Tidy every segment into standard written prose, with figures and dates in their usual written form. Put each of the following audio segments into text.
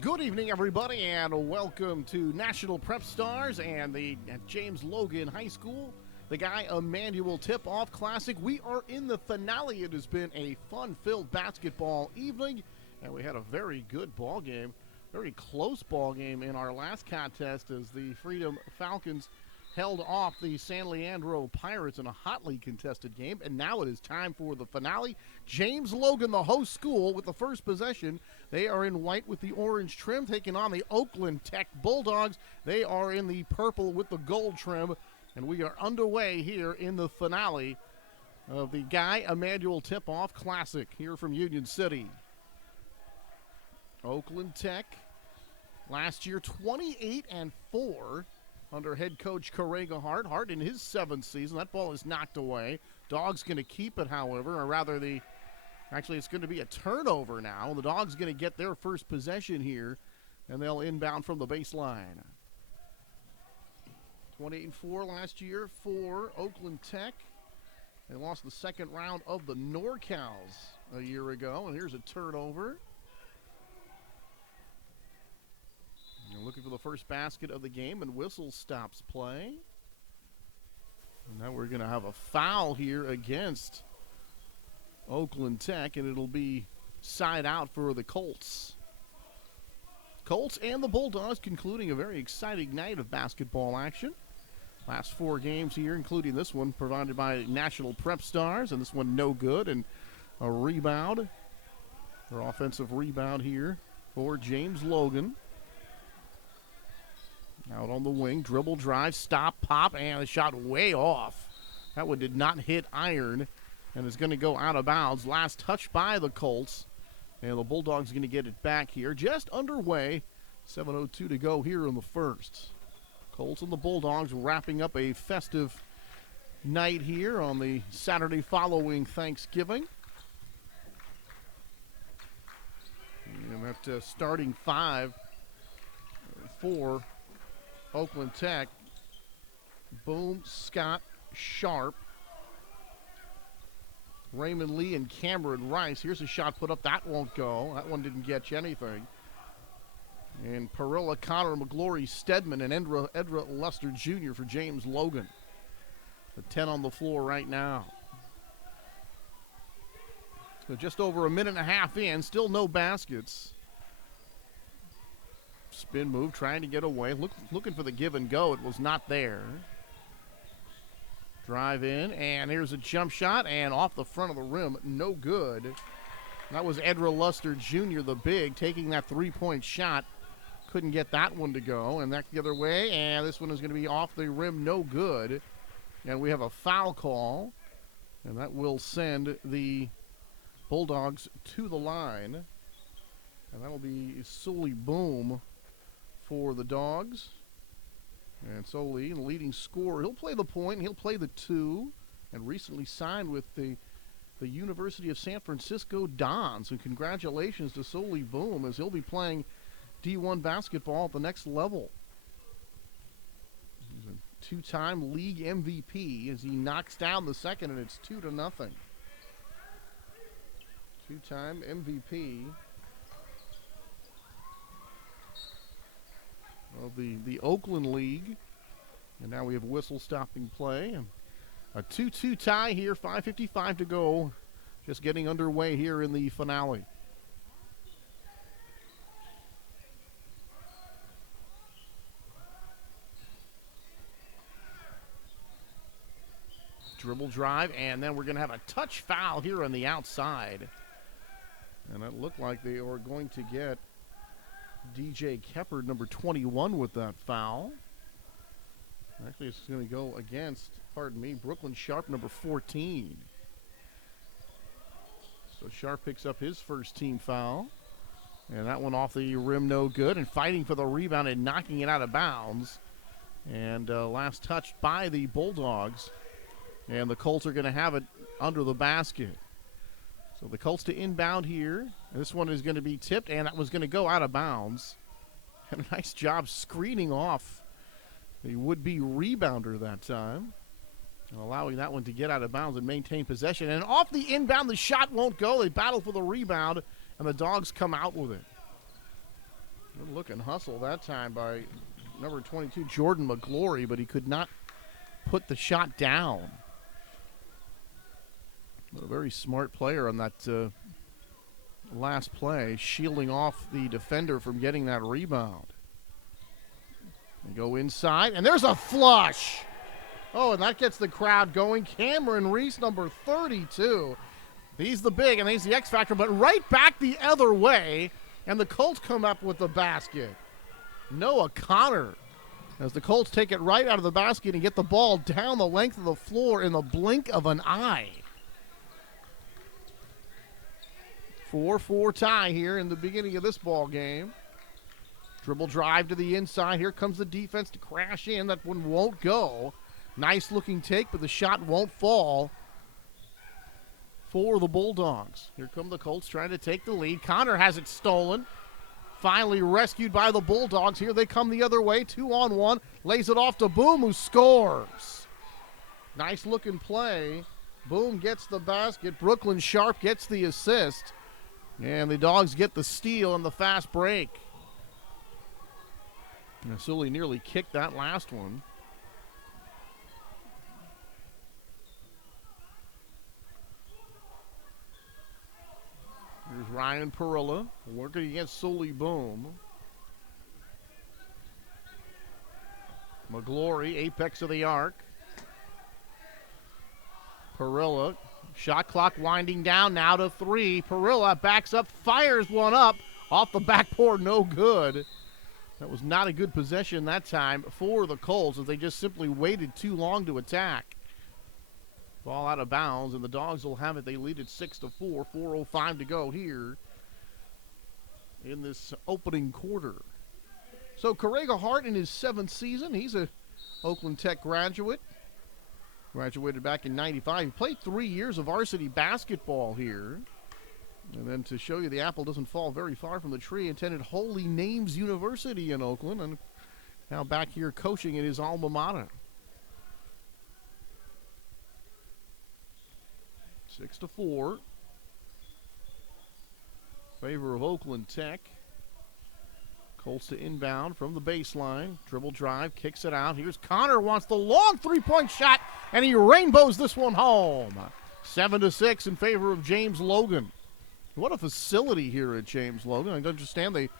Good evening, everybody, and welcome to National Prep Stars and the James Logan High School, the Guy Emanuele Tip-Off Classic. We are in the finale. It has been a fun-filled basketball evening, and we had a very good ball game, very close ball game in our last contest as the Freedom Falcons held off the San Leandro Pirates in a hotly contested game. And now it is time for the finale. James Logan, the host school, with the first possession. They are in white with the orange trim, taking on the Oakland Tech Bulldogs. They are in the purple with the gold trim. And we are underway here in the finale of the Guy Emanuele Tip-Off Classic here from Union City. Oakland Tech, last year 28-4. Under head coach Correga Hart. Hart in his seventh season. That ball is knocked away. Dogs going to keep it, however, or rather actually it's going to be a turnover now. The Dogs going to get their first possession here, and they'll inbound from the baseline. 28-4 last year for Oakland Tech. They lost the second round of the NorCals a year ago, and here's a turnover. You're looking for the first basket of the game, and whistle stops play. And now we're going to have a foul here against Oakland Tech, and it'll be side out for the Colts. Colts and the Bulldogs concluding a very exciting night of basketball action. Last four games here, including this one provided by National Prep Stars, and this one no good, and a rebound. Or offensive rebound here for James Logan. Out on the wing, dribble, drive, stop, pop, and a shot way off. That one did not hit iron and is going to go out of bounds. Last touch by the Colts, and the Bulldogs are going to get it back here. Just underway, 7:02 to go here in the first. Colts and the Bulldogs wrapping up a festive night here on the Saturday following Thanksgiving. And that starting five for Oakland Tech: Boom, Scott, Sharp, Raymond Lee, and Cameron Rice. Here's a shot put up. That won't go. That one didn't get you anything. And Perilla, Connor, McGlory, Stedman, and Edra Luster Jr. for James Logan. The 10 on the floor right now. So just over a minute and a half in, still no baskets. Spin move, trying to get away. Looking for the give and go. It was not there. Drive in, and here's a jump shot, and off the front of the rim. No good. That was Edra Luster Jr., the big, taking that three-point shot. Couldn't get that one to go, and that's the other way, and this one is going to be off the rim. No good. And we have a foul call, and that will send the Bulldogs to the line. And that'll be Sully Boom for the Dogs. And Sully, the leading scorer, he'll play the point, he'll play the two, and recently signed with the University of San Francisco Dons. And congratulations to Sully Boom, as he'll be playing D1 basketball at the next level. He's a two-time league MVP as he knocks down the second, and it's 2-0. Two-time MVP of the Oakland League. And now we have whistle stopping play. A 2-2 tie here, 5:55 to go. Just getting underway here in the finale. Dribble drive, and then we're going to have a touch foul here on the outside. And it looked like they were going to get DJ Keppard, number 21, with that foul. Actually, it's going to go against, Brooklyn Sharp, number 14. So Sharp picks up his first team foul. And that one off the rim, no good. And fighting for the rebound and knocking it out of bounds. And last touched by the Bulldogs. And the Colts are going to have it under the basket. So the Colts to inbound here. This one is going to be tipped, and that was going to go out of bounds. And a nice job screening off the would-be rebounder that time, and allowing that one to get out of bounds and maintain possession. And off the inbound, the shot won't go. They battle for the rebound, and the Dogs come out with it. Good looking hustle that time by number 22, Jordan McGlory, but he could not put the shot down. But a very smart player on that last play, shielding off the defender from getting that rebound. They go inside, and there's a flush. Oh, and that gets the crowd going. Cameron Reese, number 32. He's the big, and he's the X factor, but right back the other way, and the Colts come up with the basket. Noah Connor, as the Colts take it right out of the basket and get the ball down the length of the floor in the blink of an eye. 4-4 tie here in the beginning of this ball game. Dribble drive to the inside. Here comes the defense to crash in. That one won't go. Nice looking take, but the shot won't fall for the Bulldogs. Here come the Colts trying to take the lead. Connor has it stolen. Finally rescued by the Bulldogs. Here they come the other way. 2-on-1. Lays it off to Boom, who scores. Nice looking play. Boom gets the basket. Brooklyn Sharp gets the assist. And the Dogs get the steal and the fast break. And Sully nearly kicked that last one. Here's Ryan Perilla working against Sully Boom. McGlory, apex of the arc. Perilla. Shot clock winding down now to 3. Perilla backs up, fires one up. Off the backboard, no good. That was not a good possession that time for the Colts, as they just simply waited too long to attack. Ball out of bounds, and the Dogs will have it. They lead it 6-4. 4:05 to go here in this opening quarter. So Correga Hart in his 7th season. He's a Oakland Tech graduate. Graduated back in 95. He played 3 years of varsity basketball here. And then to show you the apple doesn't fall very far from the tree, attended Holy Names University in Oakland, and now back here coaching at his alma mater. 6-4. Favor of Oakland Tech. Colts to inbound from the baseline. Dribble drive, kicks it out. Here's Connor, wants the long three-point shot, and he rainbows this one home. 7-6 in favor of James Logan. What a facility here at James Logan. I understand they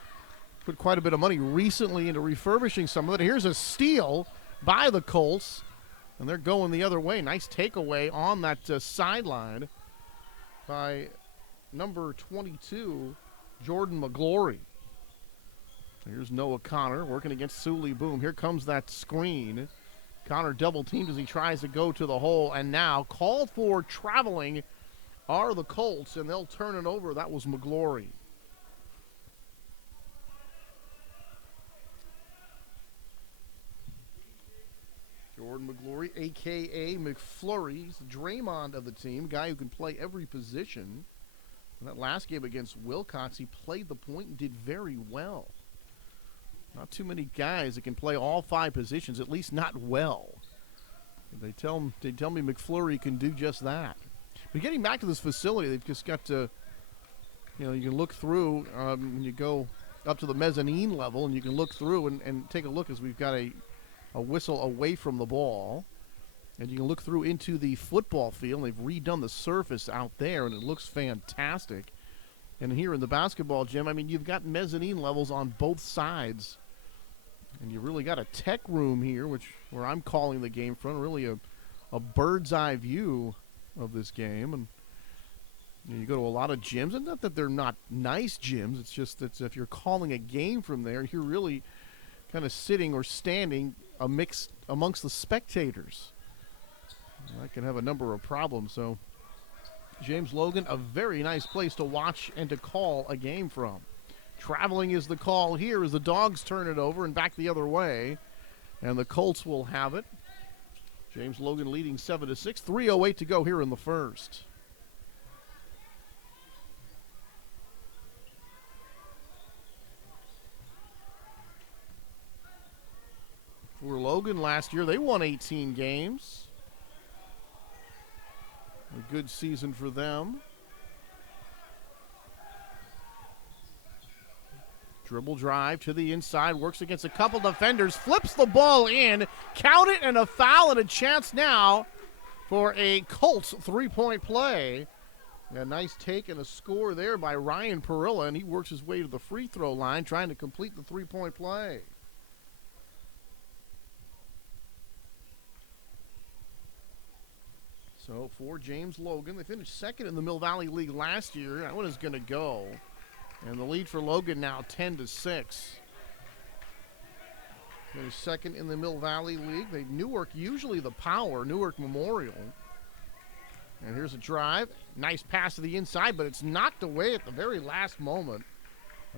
put quite a bit of money recently into refurbishing some of it. Here's a steal by the Colts, and they're going the other way. Nice takeaway on that sideline by number 22, Jordan McGlory. Here's Noah Connor working against Sully Boom. Here comes that screen. Connor double-teamed as he tries to go to the hole, and now called for traveling are the Colts, and they'll turn it over. That was McGlory. Jordan McGlory, a.k.a. McFlurry. He's the Draymond of the team, guy who can play every position. In that last game against Wilcox, he played the point and did very well. Not too many guys that can play all 5 positions, at least not well. They tell me McFlurry can do just that. But getting back to this facility, they've just got to, you can look through when you go up to the mezzanine level, and you can look through and take a look as we've got a whistle away from the ball. And you can look through into the football field. They've redone the surface out there, and it looks fantastic. And here in the basketball gym, you've got mezzanine levels on both sides. And you really got a tech room here, where I'm calling the game from, really a a bird's eye view of this game. And you go to a lot of gyms, and not that they're not nice gyms, it's just that if you're calling a game from there, you're really kind of sitting or standing amongst the spectators. That can have a number of problems. So James Logan, a very nice place to watch and to call a game from. Traveling is the call here as the Dogs turn it over and back the other way. And the Colts will have it. James Logan leading 7-6. 3:08 to go here in the first. For Logan last year, they won 18 games. A good season for them. Dribble drive to the inside, works against a couple defenders, flips the ball in, count it, and a foul, and a chance now for a Colts three-point play. A nice take and a score there by Ryan Perilla, and he works his way to the free throw line trying to complete the three-point play. So for James Logan, they finished second in the Mill Valley League last year. That one is going to go. And the lead for Logan now 10-6. They're second in the Mill Valley League. Newark usually the power, Newark Memorial. And here's a drive. Nice pass to the inside, but it's knocked away at the very last moment.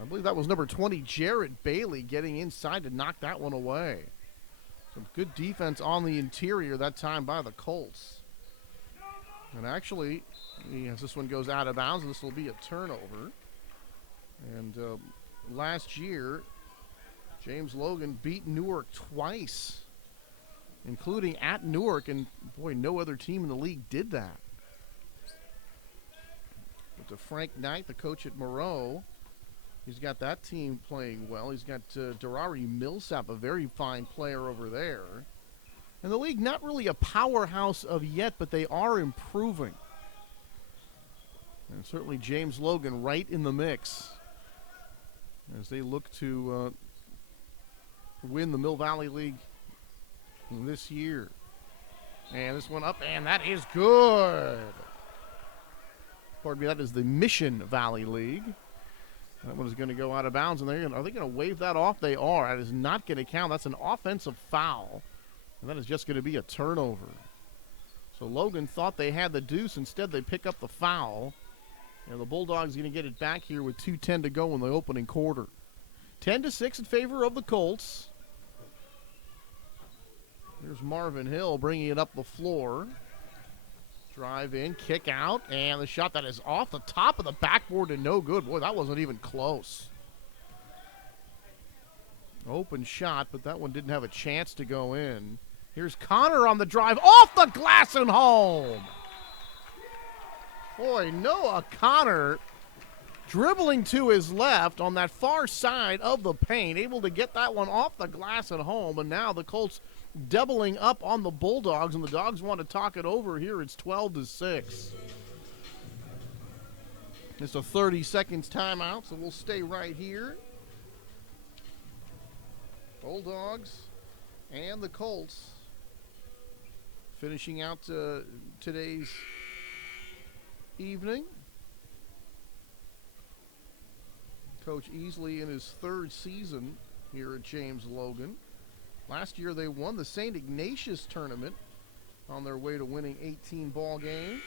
I believe that was number 20, Jarrett Bailey, getting inside to knock that one away. Some good defense on the interior that time by the Colts. And actually, as this one goes out of bounds, this will be a turnover. And last year, James Logan beat Newark twice, including at Newark, and boy, no other team in the league did that. But to Frank Knight, the coach at Moreau, he's got that team playing well. He's got Durari Millsap, a very fine player over there. And the league, not really a powerhouse of yet, but they are improving. And certainly James Logan right in the mix as they look to win the Mill Valley League this year. And this one up, and that is good. Pardon me, that is the Mission Valley League. That one is going to go out of bounds, and are they going to wave that off? They are. That is not going to count. That's an offensive foul. And that is just going to be a turnover. So Logan thought they had the deuce. Instead, they pick up the foul. And the Bulldogs going to get it back here with 2:10 to go in the opening quarter. 10-6 in favor of the Colts. Here's Marvin Hill bringing it up the floor. Drive in, kick out, and the shot that is off the top of the backboard and no good. Boy, that wasn't even close. Open shot, but that one didn't have a chance to go in. Here's Connor on the drive, off the glass and home. Boy, Noah Connor dribbling to his left on that far side of the paint, able to get that one off the glass and home, and now the Colts doubling up on the Bulldogs, and the Dogs want to talk it over here. It's 12-6. It's a 30 seconds timeout, so we'll stay right here. Bulldogs and the Colts finishing out today's evening. Coach Easley in his third season here at James Logan. Last year they won the St. Ignatius tournament on their way to winning 18 ball games.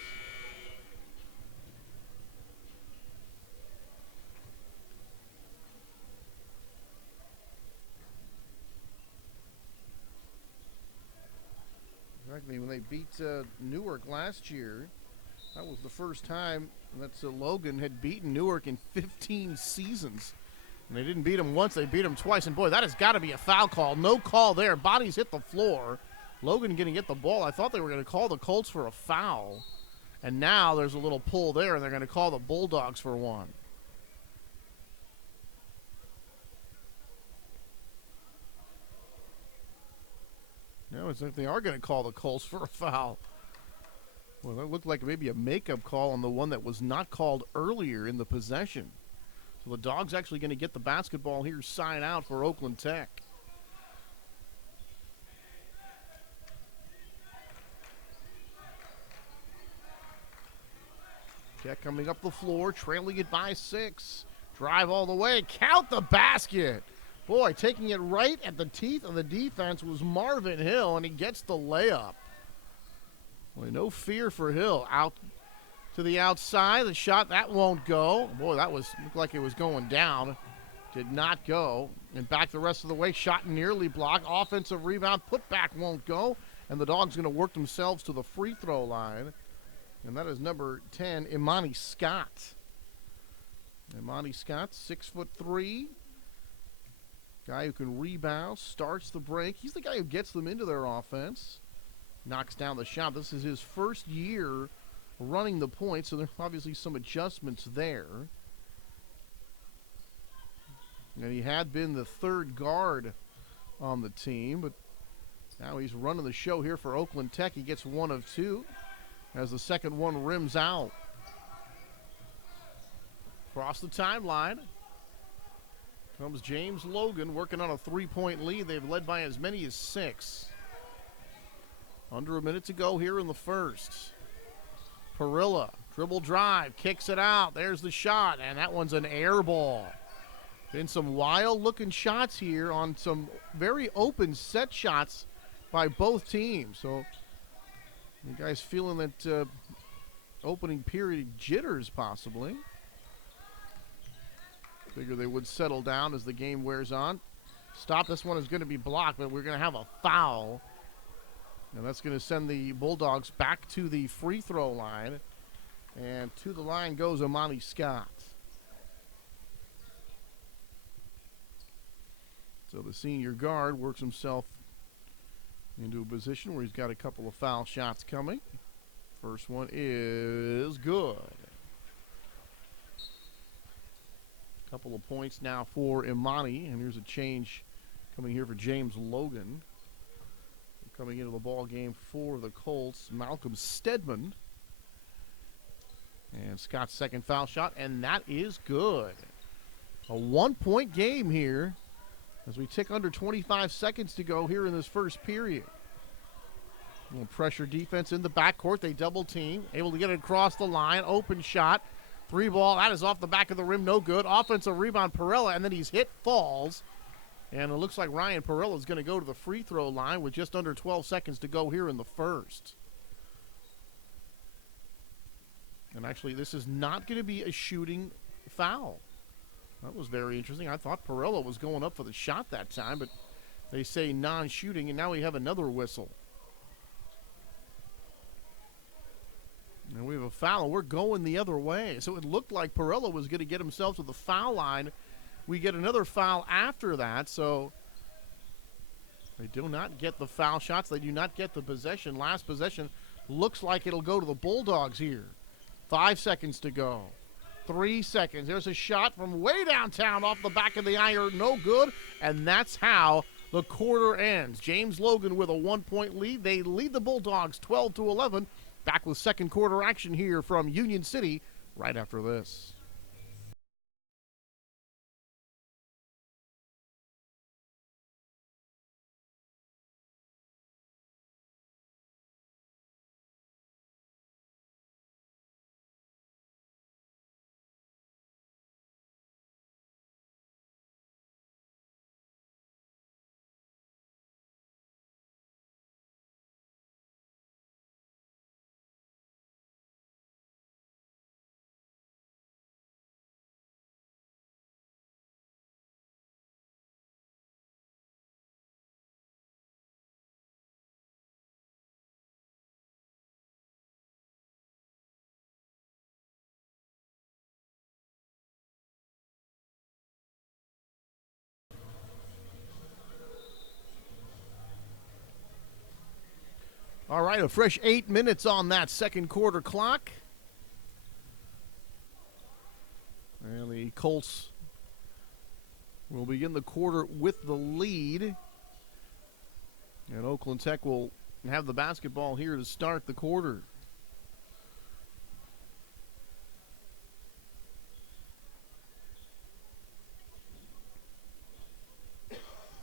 Exactly, when they beat Newark last year, that was the first time that Logan had beaten Newark in 15 seasons. And they didn't beat him once, they beat him twice. And boy, that has got to be a foul call. No call there. Bodies hit the floor. Logan going to get the ball. I thought they were going to call the Colts for a foul. And now there's a little pull there, and they're going to call the Bulldogs for one. No, it's like they are going to call the Colts for a foul. Well, that looked like maybe a makeup call on the one that was not called earlier in the possession. So the Dogs actually going to get the basketball here side out for Oakland Tech. Tech coming up the floor, trailing it by 6. Drive all the way. Count the basket. Boy, taking it right at the teeth of the defense was Marvin Hill, and he gets the layup. Boy, no fear for Hill. Out to the outside. The shot, that won't go. Boy, that looked like it was going down. Did not go. And back the rest of the way. Shot nearly blocked. Offensive rebound. Putback won't go. And the Dogs going to work themselves to the free throw line. And that is number 10, Imani Scott. Imani Scott, 6'3". Guy who can rebound, starts the break. He's the guy who gets them into their offense. Knocks down the shot. This is his first year running the point, so there's obviously some adjustments there. And he had been the third guard on the team, but now he's running the show here for Oakland Tech. He gets 1 of 2 as the second one rims out. Across the timeline comes James Logan working on a 3-point lead. They've led by as many as 6. Under a minute to go here in the first. Parilla, dribble drive, kicks it out. There's the shot, and that one's an air ball. Been some wild-looking shots here on some very open set shots by both teams. So you guys feeling that opening period jitters possibly. Figure they would settle down as the game wears on. Stop, this one is going to be blocked, but we're going to have a foul. And that's going to send the Bulldogs back to the free throw line. And to the line goes Imani Scott. So the senior guard works himself into a position where he's got a couple of foul shots coming. First one is good. Couple of points now for Imani, and here's a change coming here for James Logan. Coming into the ball game for the Colts, Malcolm Stedman. And Scott's second foul shot, and that is good. A 1-point game here as we tick under 25 seconds to go here in this first period. A little pressure defense in the backcourt. They double team, able to get it across the line. Open shot. 3 ball, that is off the back of the rim, no good. Offensive rebound, Parilla, and then he's hit, falls. And it looks like Ryan Parilla is going to go to the free throw line with just under 12 seconds to go here in the first. And actually, this is not going to be a shooting foul. That was very interesting. I thought Parilla was going up for the shot that time, but they say non-shooting, and now we have another whistle. And we have a foul, and we're going the other way. So it looked like Parilla was going to get himself to the foul line. We get another foul after that, so they do not get the foul shots. They do not get the possession. Last possession looks like it'll go to the Bulldogs here. 5 seconds to go. 3 seconds. There's a shot from way downtown off the back of the iron. No good, and that's how the quarter ends. James Logan with a 1-point lead. They lead the Bulldogs 12-11. Back with second quarter action here from Union City right after this. All right, a fresh 8 minutes on that second quarter clock. And the Colts will begin the quarter with the lead. And Oakland Tech will have the basketball here to start the quarter.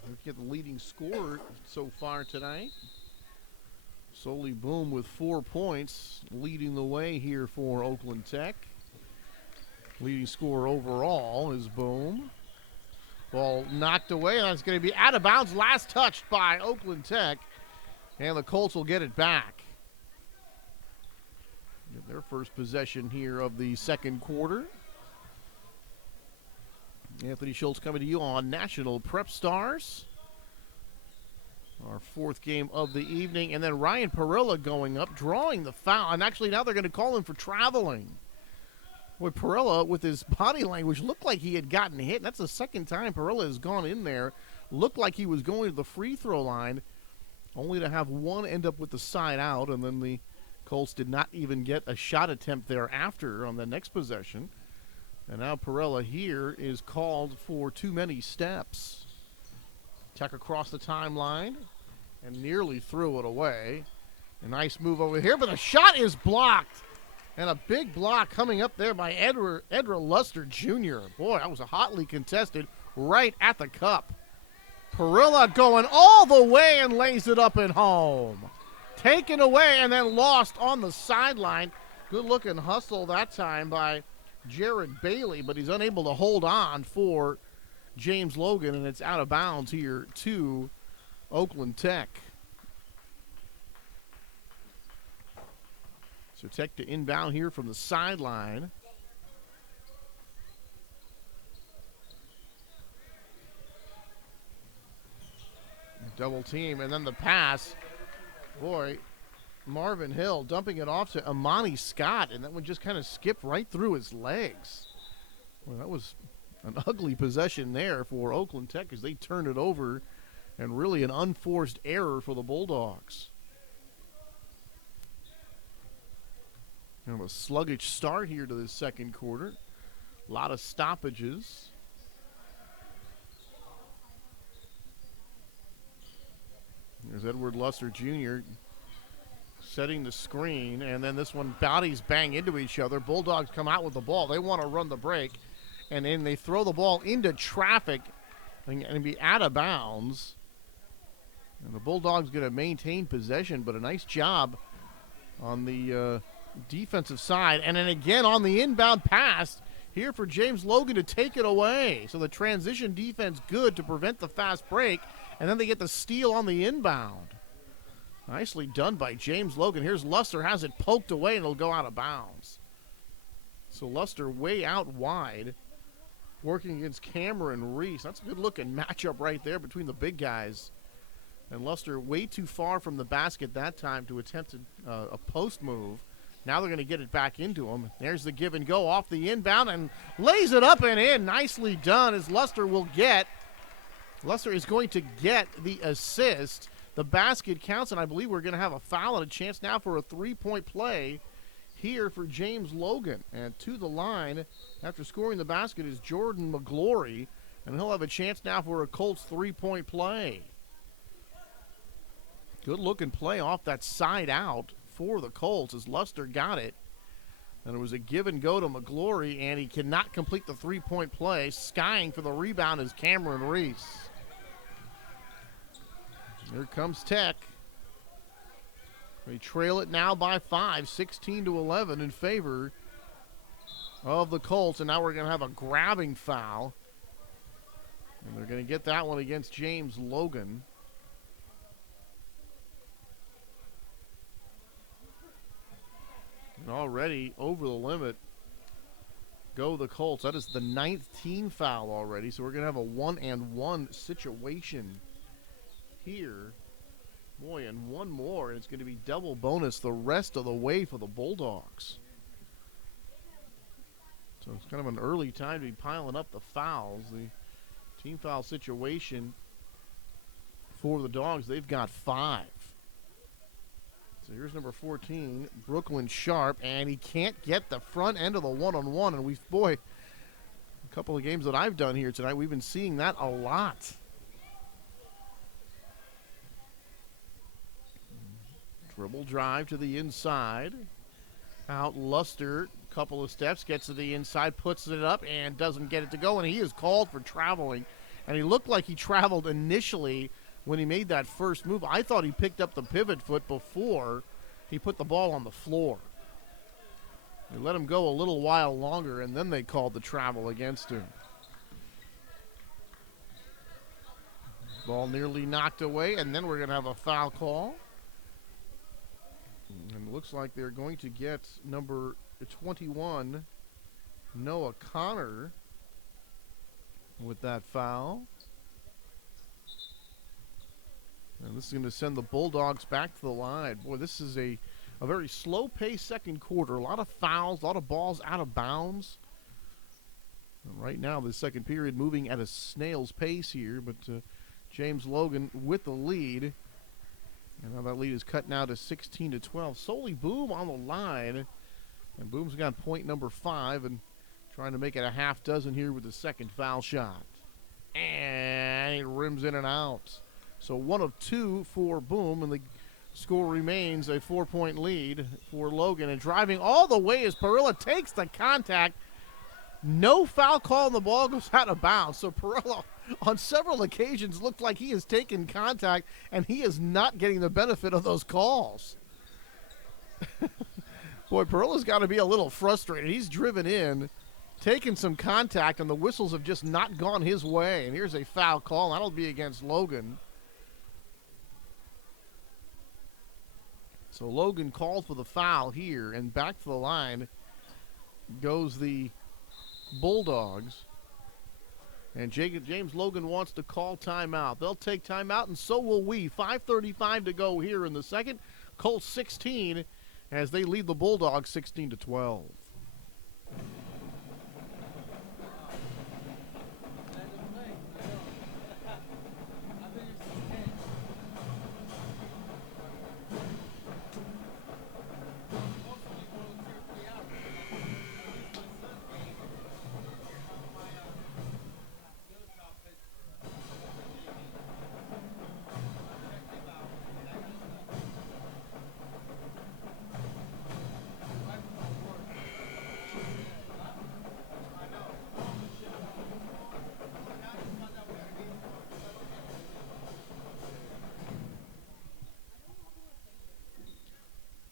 Look at the leading scorer so far tonight. Soli Boom with 4 points, leading the way here for Oakland Tech. Leading scorer overall is Boom. Ball knocked away, and that's going to be out of bounds. Last touched by Oakland Tech, and the Colts will get it back. Get their first possession here of the second quarter. Anthony Schultz coming to you on National Prep Stars. Our fourth game of the evening, and then Ryan Perilla going up, drawing the foul, and actually now they're going to call him for traveling. Boy, Perilla, with his body language, looked like he had gotten hit. That's the second time Perilla has gone in there. Looked like he was going to the free throw line, only to have one end up with the side out, and then the Colts did not even get a shot attempt thereafter on the next possession. And now Perilla here is called for too many steps. Tech across the timeline and nearly threw it away. A nice move over here, but the shot is blocked. And a big block coming up there by Edra Luster Jr. Boy, that was a hotly contested right at the cup. Perilla going all the way and lays it up and home. Taken away and then lost on the sideline. Good-looking hustle that time by Jared Bailey, but he's unable to hold on for James Logan, and it's out of bounds here to Oakland Tech. So Tech to inbound here from the sideline. Double team, and then the pass. Boy, Marvin Hill dumping it off to Amani Scott, and that one just kind of skipped right through his legs. Well, that was an ugly possession there for Oakland Tech as they turned it over, and really an unforced error for the Bulldogs. Kind of a sluggish start here to this second quarter. A lot of stoppages. There's Edward Luster Jr. setting the screen, and then this one, bodies bang into each other. Bulldogs come out with the ball. They want to run the break, and then they throw the ball into traffic and be out of bounds. And the Bulldogs going to maintain possession, but a nice job on the defensive side. And then again on the inbound pass here for James Logan to take it away. So the transition defense good to prevent the fast break, and then they get the steal on the inbound. Nicely done by James Logan. Here's Luster, has it poked away, and it'll go out of bounds. So Luster way out wide, working against Cameron Reese. That's a good-looking matchup right there between the big guys. And Luster way too far from the basket that time to attempt a post move. Now they're going to get it back into him. There's the give and go off the inbound and lays it up and in. Nicely done as Luster is going to get the assist. The basket counts, and I believe we're going to have a foul and a chance now for a three-point play here for James Logan. And to the line after scoring the basket is Jordan McGlory, and he'll have a chance now for a Colts three-point play. Good-looking play off that side out for the Colts as Luster got it. And it was a give and go to McGlory, and he cannot complete the three-point play. Skying for the rebound is Cameron Reese. Here comes Tech. They trail it now by 5, 16-11 in favor of the Colts. And now we're going to have a grabbing foul. And they're going to get that one against James Logan. And already over the limit go the Colts. That is the 9th team foul already. So we're going to have a 1-and-1 situation here. Boy, and one more, and it's going to be double bonus the rest of the way for the Bulldogs. So it's kind of an early time to be piling up the fouls. The team foul situation for the Dogs, they've got 5. So here's number 14, Brooklyn Sharp, and he can't get the front end of the one-on-one. And a couple of games that I've done here tonight, we've been seeing that a lot. Dribble drive to the inside. Out Luster, couple of steps, gets to the inside, puts it up, and doesn't get it to go. And he is called for traveling. And he looked like he traveled initially when he made that first move. I thought he picked up the pivot foot before he put the ball on the floor. They let him go a little while longer, and then they called the travel against him. Ball nearly knocked away, and then we're going to have a foul call. And it looks like they're going to get number 21, Noah Connor, with that foul. And this is going to send the Bulldogs back to the line. Boy, this is a very slow-paced second quarter. A lot of fouls, a lot of balls out of bounds. And right now, the second period moving at a snail's pace here, but James Logan with the lead. And now that lead is cut now to 16-12. Solely Boom on the line. And Boom's got point number 5 and trying to make it a half dozen here with the second foul shot. And he rims in and out. So 1 of 2 for Boom, and the score remains a 4-point lead for Logan. And driving all the way as Perilla takes the contact. No foul call, and the ball goes out of bounds. So Perilla, on several occasions, looked like he has taken contact, and he is not getting the benefit of those calls. Boy, Perilla's got to be a little frustrated. He's driven in, taken some contact, and the whistles have just not gone his way. And here's a foul call. That'll be against Logan. So Logan called for the foul here, and back to the line goes the Bulldogs. And James Logan wants to call timeout. They'll take timeout, and so will we. 5:35 to go here in the second. Colts 16 as they lead the Bulldogs 16-12.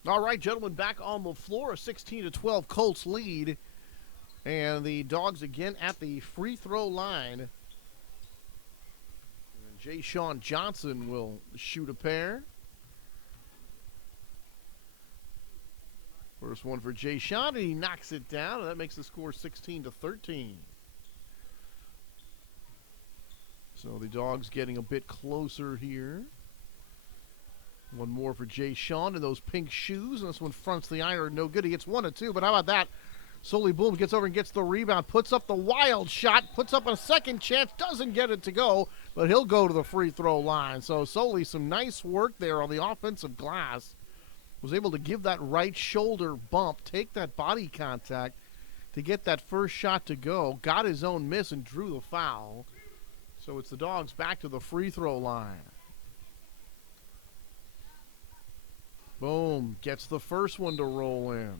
All right, gentlemen, back on the floor, a 16-12 Colts lead. And the Dogs again at the free throw line. And Jay Sean Johnson will shoot a pair. First one for Jay Sean, and he knocks it down, and that makes the score 16-13. So the Dogs getting a bit closer here. One more for Jay Sean in those pink shoes. And this one fronts the iron. No good. He gets 1 of 2. But how about that? Solely Boom gets over and gets the rebound. Puts up the wild shot. Puts up a second chance. Doesn't get it to go. But he'll go to the free throw line. So Solely, some nice work there on the offensive glass. Was able to give that right shoulder bump. Take that body contact to get that first shot to go. Got his own miss and drew the foul. So it's the Dogs back to the free throw line. Boom, gets the first one to roll in.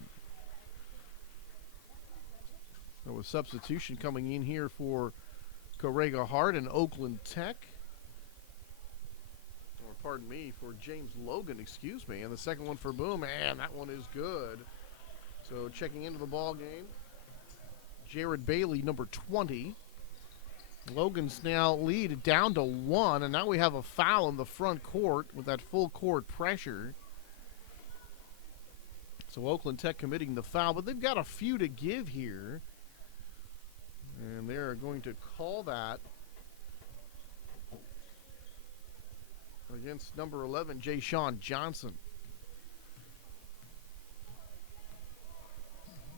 So a substitution coming in here for Correga Hart and Oakland Tech. Or pardon me, for James Logan, excuse me. And the second one for Boom, and that one is good. So checking into the ball game, Jared Bailey, number 20. Logan's now lead down to 1, and now we have a foul in the front court with that full court pressure. So Oakland Tech committing the foul, but they've got a few to give here. And they're going to call that against number 11, Jay Sean Johnson.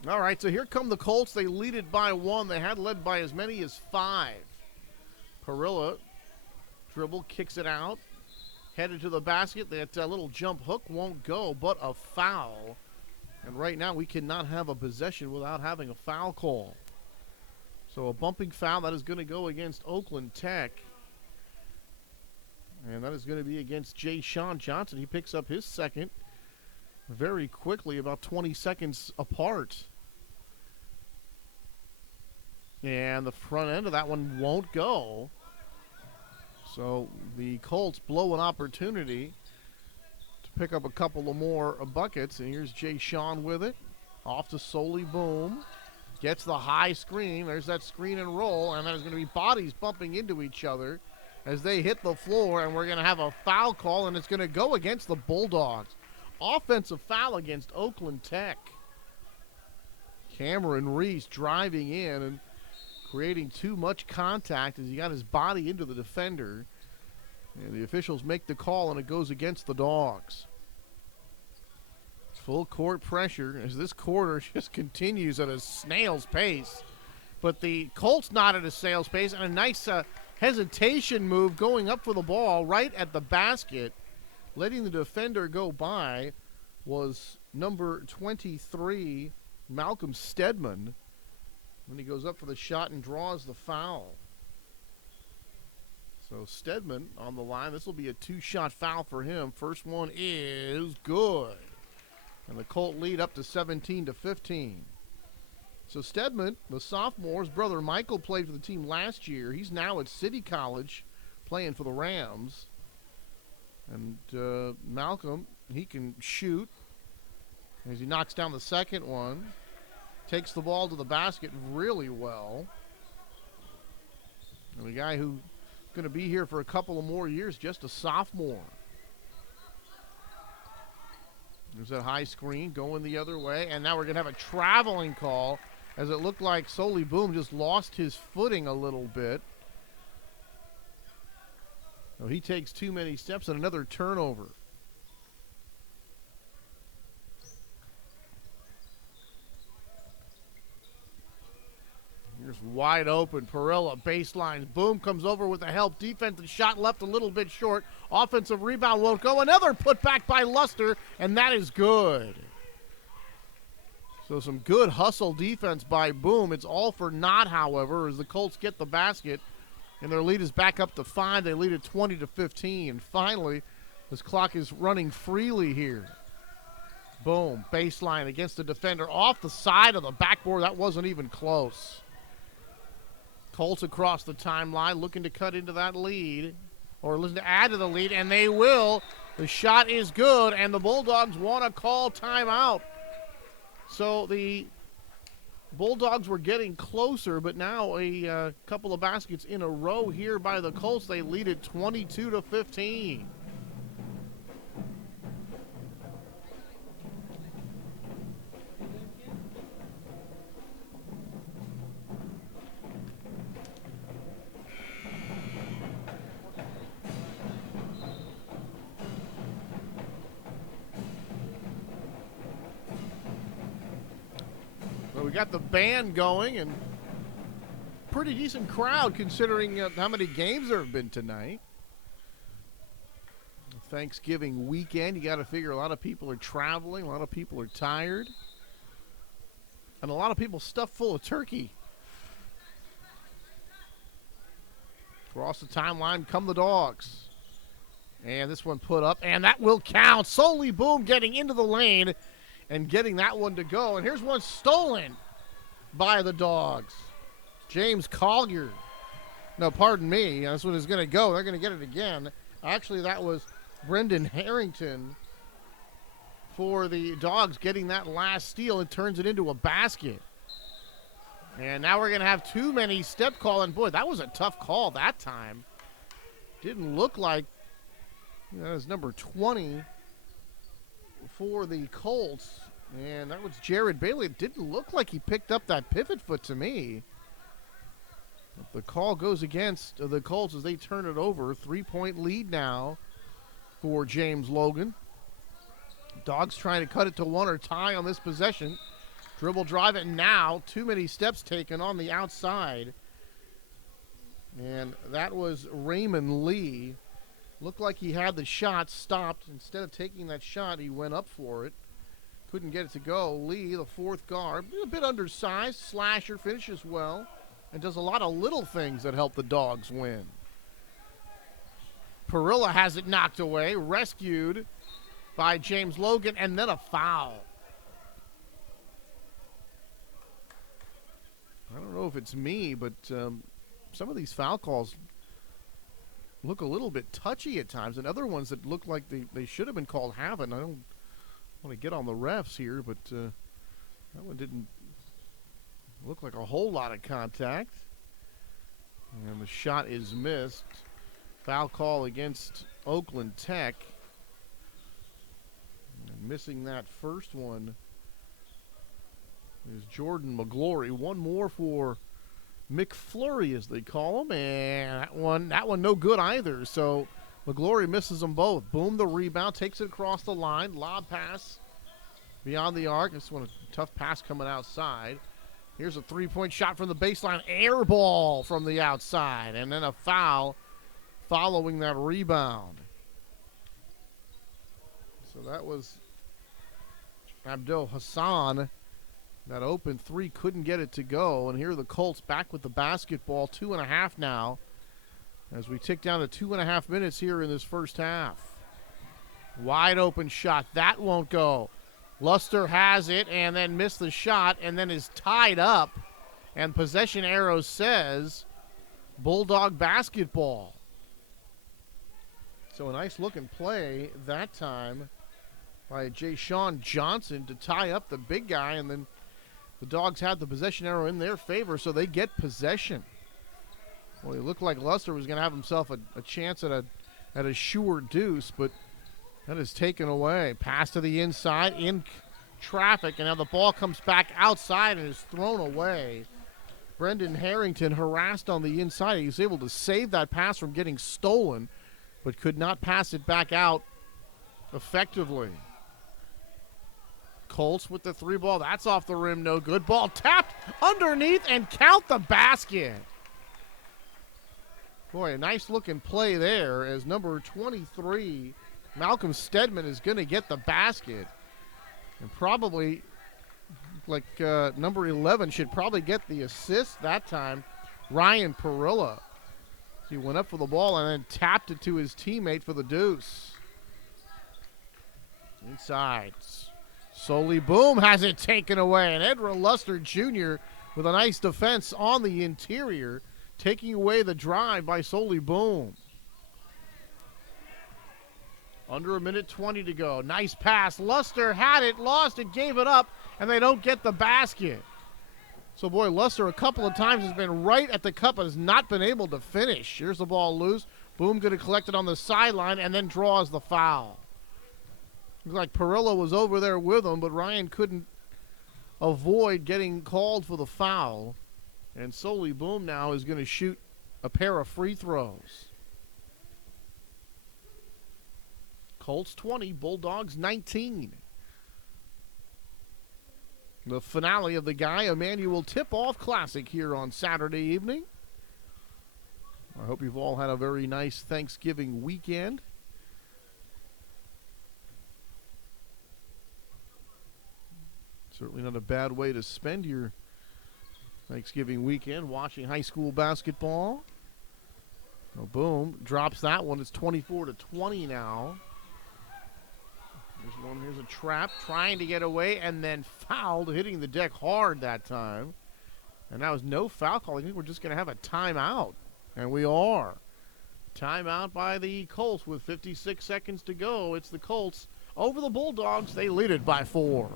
All right, so here come the Colts. They lead it by 1. They had led by as many as 5. Perilla dribble, kicks it out. Headed to the basket. That little jump hook won't go, but a foul. And right now we cannot have a possession without having a foul call. So a bumping foul that is going to go against Oakland Tech. And that is going to be against Jay Sean Johnson. He picks up his second very quickly, about 20 seconds apart. And the front end of that one won't go. So the Colts blow an opportunity to pick up a couple of more buckets. And here's Jay Sean with it. Off to Soli Boom. Gets the high screen. There's that screen and roll, and there's going to be bodies bumping into each other as they hit the floor, and we're going to have a foul call, and it's going to go against the Bulldogs. Offensive foul against Oakland Tech. Cameron Reese driving in and creating too much contact as he got his body into the defender. And the officials make the call, and it goes against the Dogs. Full court pressure as this quarter just continues at a snail's pace. But the Colts not at a snail's pace, and a nice hesitation move going up for the ball right at the basket. Letting the defender go by was number 23, Malcolm Stedman, when he goes up for the shot and draws the foul. So Stedman on the line. This will be a two-shot foul for him. First one is good. And the Colt lead up to 17-15. So Stedman, the sophomore, his brother Michael played for the team last year. He's now at City College playing for the Rams. And Malcolm, he can shoot as he knocks down the second one. Takes the ball to the basket really well. And the guy who's going to be here for a couple of more years, just a sophomore. There's that high screen going the other way, and now we're going to have a traveling call as it looked like Soli Boom just lost his footing a little bit. So he takes too many steps and another turnover. Here's wide open. Perilla baseline. Boom comes over with the help. Defensive shot left a little bit short. Offensive rebound won't go. Another putback by Luster, and that is good. So some good hustle defense by Boom. It's all for naught, however, as the Colts get the basket, and their lead is back up to 5. They lead at 20-15. And finally, this clock is running freely here. Boom, baseline against the defender off the side of the backboard. That wasn't even close. Colts across the timeline looking to cut into that lead, or looking to add to the lead, and they will. The shot is good, and the Bulldogs want to call timeout. So the Bulldogs were getting closer, but now a couple of baskets in a row here by the Colts. They lead it 22-15. We got the band going, and pretty decent crowd considering how many games there have been tonight. Thanksgiving weekend, you got to figure a lot of people are traveling, a lot of people are tired, and a lot of people stuffed full of turkey. Across the timeline come the Dogs. And this one put up, and that will count. Soli Boom getting into the lane and getting that one to go. And here's one stolen by the Dogs. James Collier. No, pardon me. That's what it's going to go. They're going to get it again. Actually, that was Brendan Harrington for the Dogs getting that last steal and turns it into a basket. And now we're going to have too many step call. And, boy, that was a tough call that time. Didn't look like, that was number 20 for the Colts, and that was Jared Bailey. It didn't look like he picked up that pivot foot to me. But the call goes against the Colts as they turn it over. 3-point lead now for James Logan. Dogs trying to cut it to one or tie on this possession. Dribble drive it now. Too many steps taken on the outside. And that was Raymond Lee. Looked like he had the shot stopped. Instead of taking that shot, he went up for it. Couldn't get it to go. Lee, the fourth guard, a bit undersized, slasher, finishes well, and does a lot of little things that help the Dogs win. Perilla has it knocked away, rescued by James Logan, and then a foul. I don't know if it's me, but some of these foul calls look a little bit touchy at times, and other ones that look like they should have been called haven't. I don't want to get on the refs here, but That one didn't look like a whole lot of contact. And the shot is missed. Foul call against Oakland Tech. And missing that first one is Jordan McGlory. One more for McFlurry, as they call him, and that one no good either. So McGlory misses them both. Boom, the rebound, takes it across the line, lob pass beyond the arc. This one a tough pass coming outside. Here's a three-point shot from the baseline, air ball from the outside, and then a foul following that rebound. So that was Abdel Hassan. That open three, couldn't get it to go. And here are the Colts back with the basketball. 2.5 now as we tick down to 2.5 minutes here in this first half. Wide open shot. That won't go. Luster has it and then missed the shot and then is tied up. And possession arrow says Bulldog basketball. So a nice looking play that time by Jay Sean Johnson to tie up the big guy, and then the Dogs had the possession arrow in their favor, so they get possession. Well, it looked like Luster was going to have himself a chance at a sure deuce, but that is taken away. Pass to the inside, in traffic, and now the ball comes back outside and is thrown away. Brendan Harrington harassed on the inside. He was able to save that pass from getting stolen, but could not pass it back out effectively. Colts with the three ball. That's off the rim, no good. Ball tapped underneath and count the basket. Boy, a nice looking play there as number 23, Malcolm Stedman, is going to get the basket. And probably, like number 11, should probably get the assist that time, Ryan Perilla. He went up for the ball and then tapped it to his teammate for the deuce. Inside. Solely Boom has it taken away. And Edra Luster Jr. with a nice defense on the interior, taking away the drive by Solely Boom. Under 1:20 to go. Nice pass. Luster had it, lost it, gave it up, and they don't get the basket. So, boy, Luster a couple of times has been right at the cup but has not been able to finish. Here's the ball loose. Boom going to collect it on the sideline and then draws the foul. Looks like Perilla was over there with him, but Ryan couldn't avoid getting called for the foul. And Solely Boom now is going to shoot a pair of free throws. Colts 20, Bulldogs 19. The finale of the Guy Emanuele Tip-Off Classic here on Saturday evening. I hope you've all had a very nice Thanksgiving weekend. Certainly not a bad way to spend your Thanksgiving weekend watching high school basketball. Oh, Boom drops that one. It's 24-20 now. Here's a trap, trying to get away, and then fouled, hitting the deck hard that time. And that was no foul call. I think we're just going to have a timeout. And we are. Timeout by the Colts with 56 seconds to go. It's the Colts over the Bulldogs. They lead it by 4.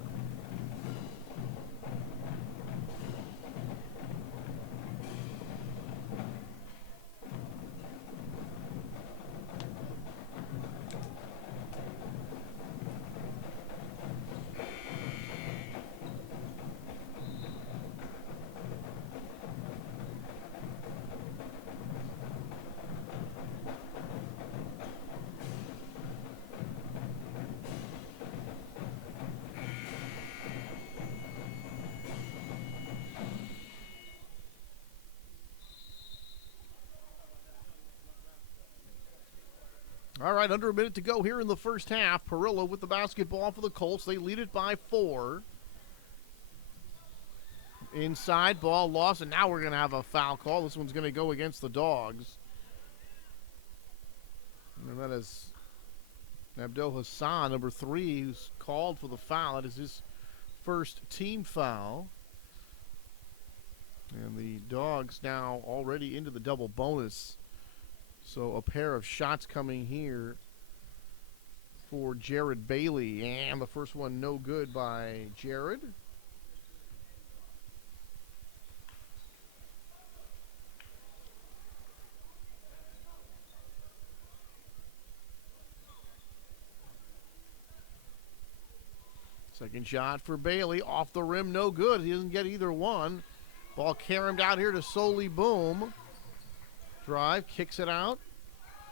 All right, under a minute to go here in the first half. Perilla with the basketball for the Colts. They lead it by 4. Inside, ball lost, and now we're going to have a foul call. This one's going to go against the Dogs. And that is Abdel Hassan, number 3, who's called for the foul. That is his first team foul. And the Dogs now already into the double bonus. So a pair of shots coming here for Jared Bailey. And the first one no good by Jared. Second shot for Bailey. Off the rim, no good. He doesn't get either one. Ball caromed out here to Soli. Boom. Drive, kicks it out.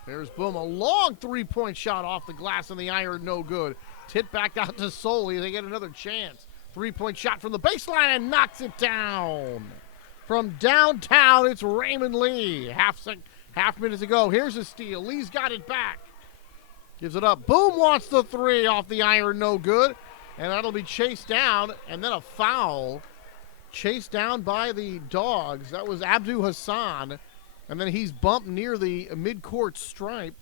There's Boom. A long three-point shot off the glass and the iron, no good. Tit back out to Soli. They get another chance. Three-point shot from the baseline and knocks it down. From downtown, it's Raymond Lee. Half minute to go. Here's a steal. Lee's got it back. Gives it up. Boom wants the three off the iron, no good. And that'll be chased down, and then a foul. Chased down by the Dogs. That was Abdu Hassan. And then he's bumped near the midcourt stripe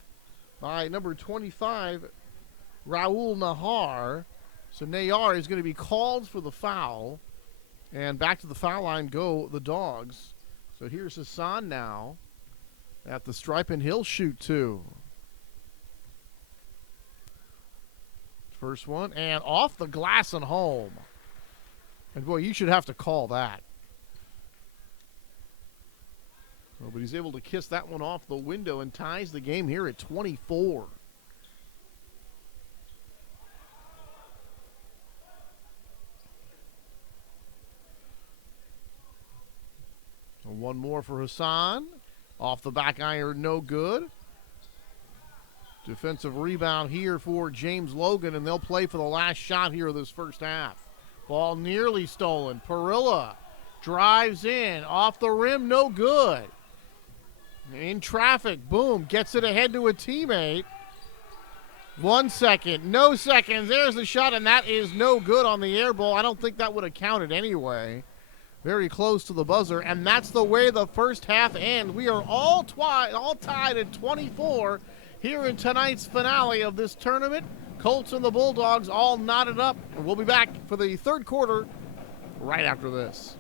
by number 25, Raul Nahar. So Nayar is going to be called for the foul. And back to the foul line go the Dogs. So here's Hassan now at the stripe, and he'll shoot two. First one, and off the glass and home. And boy, you should have to call that. Oh, but he's able to kiss that one off the window and ties the game here at 24. And one more for Hassan. Off the back iron, no good. Defensive rebound here for James Logan, and they'll play for the last shot here of this first half. Ball nearly stolen. Parilla drives in. Off the rim, no good. In traffic, Boom, gets it ahead to a teammate. 1 second, no seconds. There's the shot, and that is no good on the air ball. I don't think that would have counted anyway. Very close to the buzzer, and that's the way the first half ends. We are all tied at 24 here in tonight's finale of this tournament. Colts and the Bulldogs all knotted up, and we'll be back for the third quarter right after this.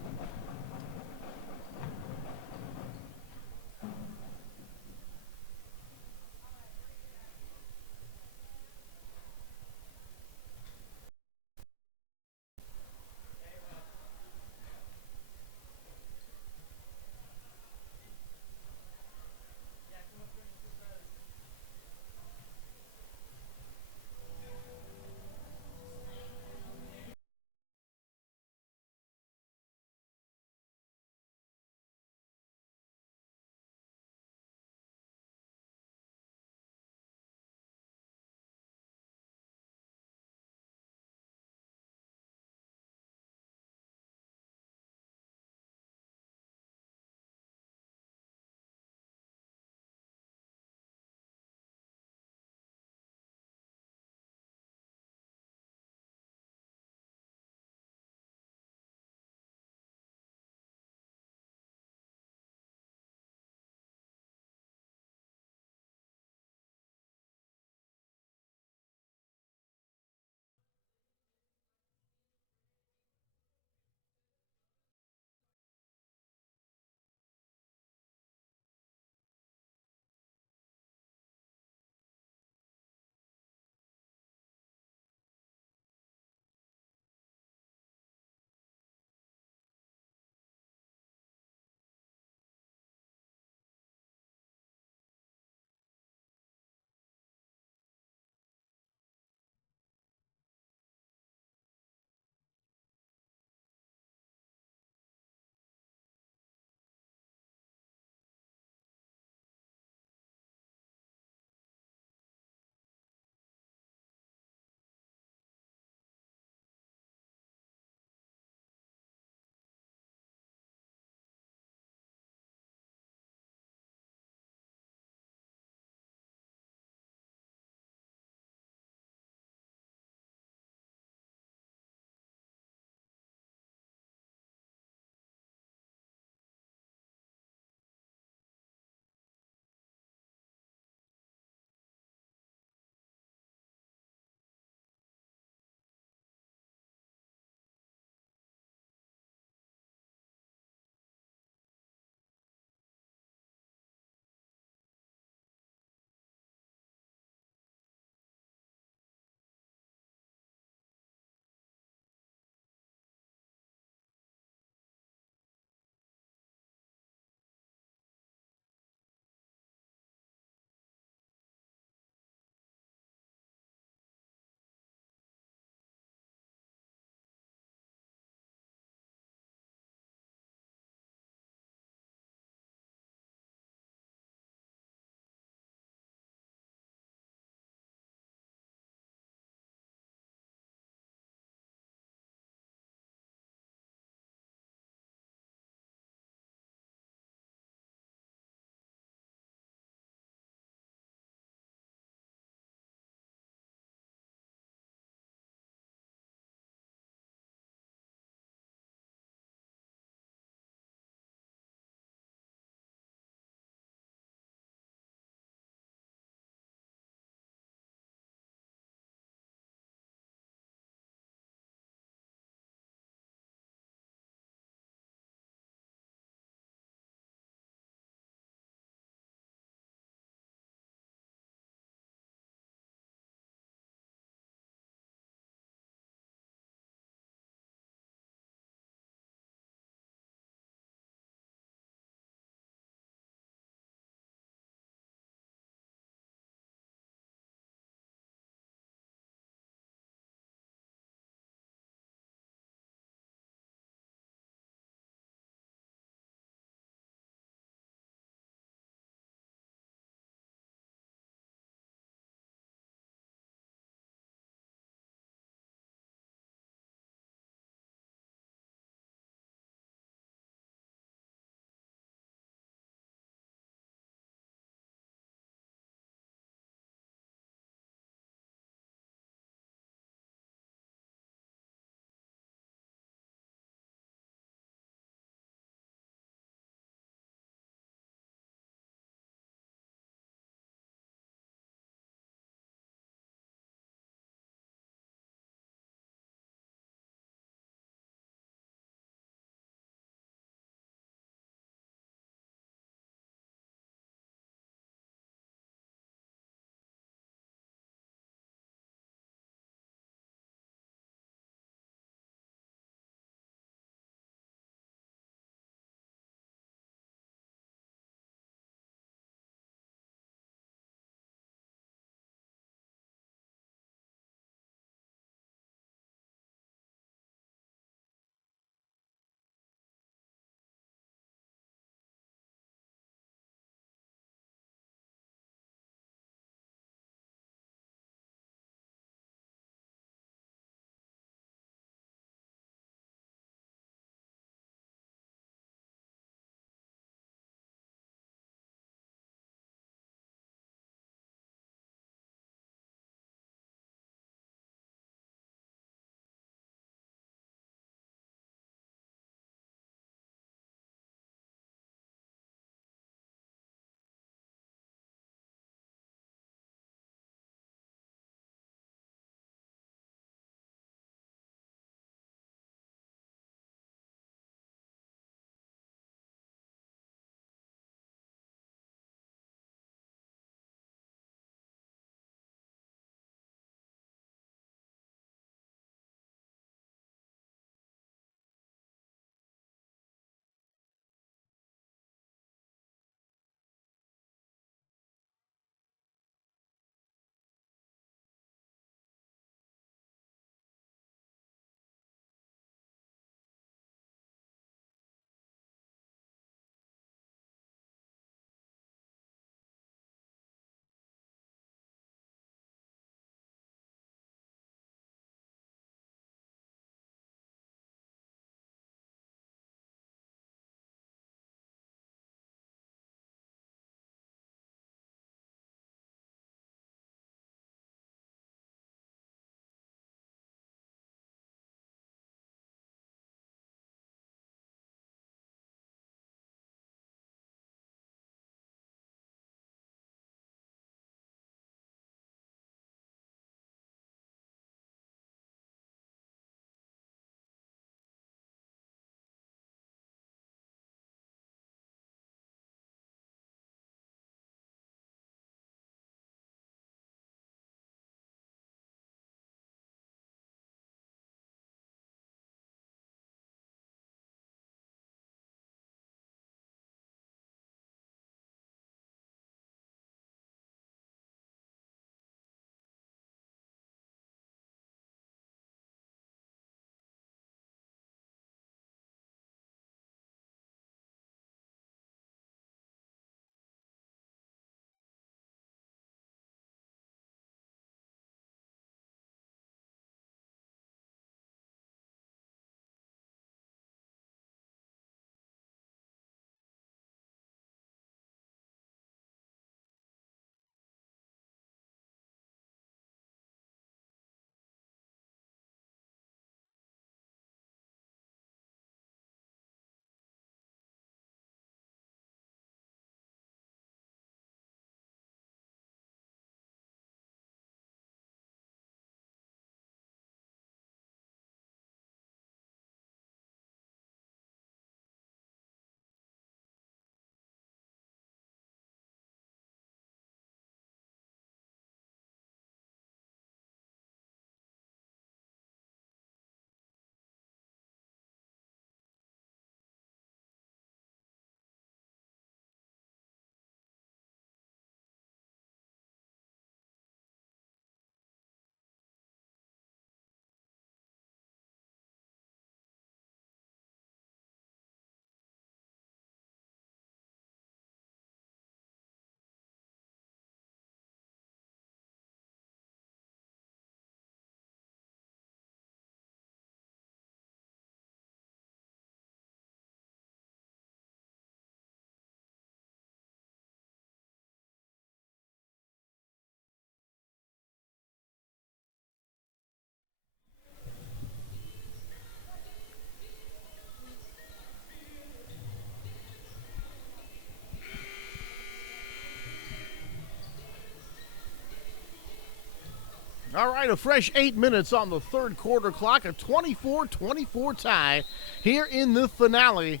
All right, a fresh 8 minutes on the third quarter clock, a 24-24 tie here in the finale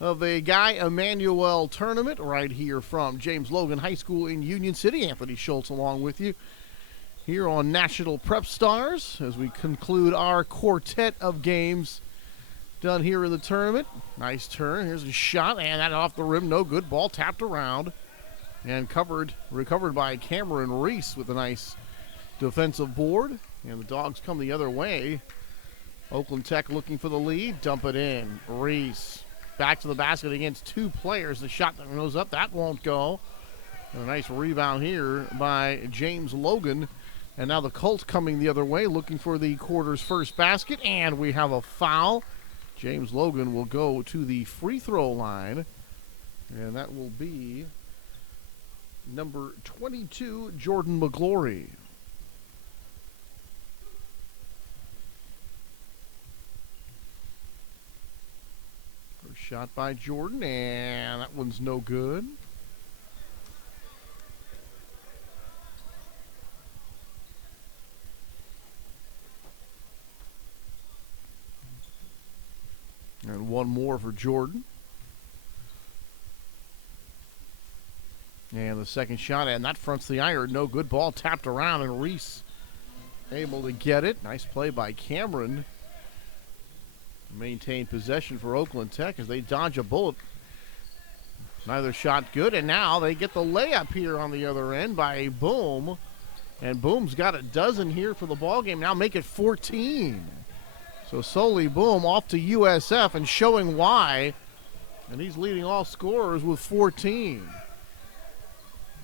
of the Guy Emanuele tournament right here from James Logan High School in Union City. Anthony Schultz along with you here on National Prep Stars as we conclude our quartet of games done here in the tournament. Nice turn. Here's a shot, and that off the rim. No good. Ball tapped around and recovered by Cameron Reese with a nice defensive board, and the Dogs come the other way. Oakland Tech looking for the lead. Dump it in. Reese back to the basket against two players. The shot that goes up, that won't go. And a nice rebound here by James Logan. And now the Colts coming the other way looking for the quarter's first basket, and we have a foul. James Logan will go to the free throw line, and that will be number 22, Jordan McGlory. Shot by Jordan, and that one's no good. And one more for Jordan. And the second shot, and that fronts the iron. No good. Ball tapped around, and Reese able to get it. Nice play by Cameron. Maintain possession for Oakland Tech as they dodge a bullet. Neither shot good, and now they get the layup here on the other end by Boom. And Boom's got a dozen here for the ball game. Now make it 14. So Solely Boom off to USF and showing why. And he's leading all scorers with 14.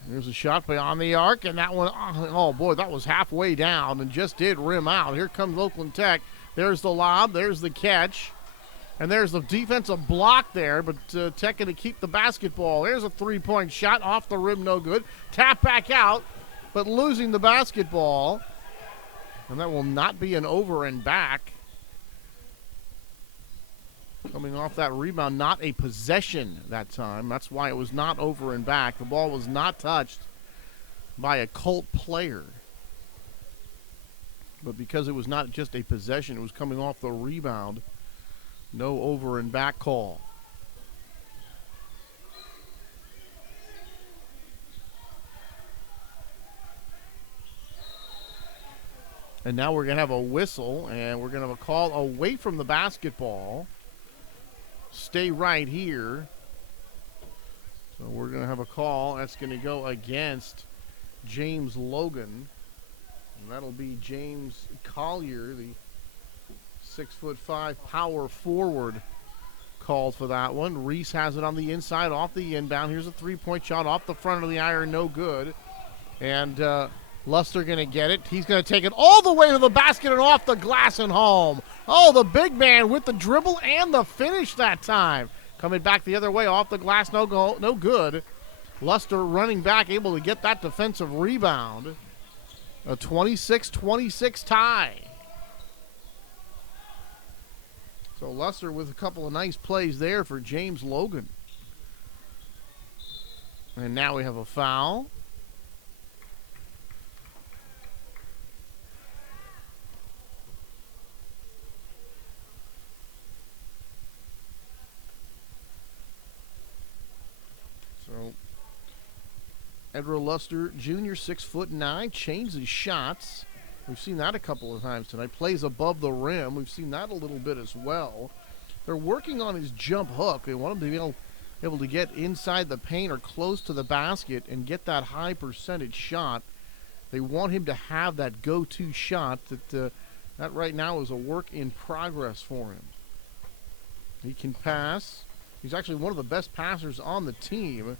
There's a shot beyond the arc, and that one, oh boy, that was halfway down and just did rim out. Here comes Oakland Tech. There's the lob, there's the catch, and there's the defensive block there, but Tech going to keep the basketball. There's a three-point shot off the rim, no good. Tap back out, but losing the basketball, and that will not be an over and back. Coming off that rebound, not a possession that time. That's why it was not over and back. The ball was not touched by a Colt player. But because it was not just a possession, it was coming off the rebound. No over and back call. And now we're going to have a whistle, and we're going to have a call away from the basketball. Stay right here. So we're going to have a call. That's going to go against James Logan. And that'll be James Collier, the 6'5" power forward, called for that one. Reese has it on the inside, off the inbound. Here's a three-point shot off the front of the iron, no good. And Luster going to get it. He's going to take it all the way to the basket and off the glass and home. Oh, the big man with the dribble and the finish that time. Coming back the other way, off the glass, no good. Luster running back, able to get that defensive rebound. A 26-26 tie. So Luster with a couple of nice plays there for James Logan. And now we have a foul. So Edra Luster Jr., 6'9", changes shots. We've seen that a couple of times tonight. Plays above the rim. We've seen that a little bit as well. They're working on his jump hook. They want him to be able to get inside the paint or close to the basket and get that high percentage shot. They want him to have that go-to shot that right now is a work in progress for him. He can pass. He's actually one of the best passers on the team.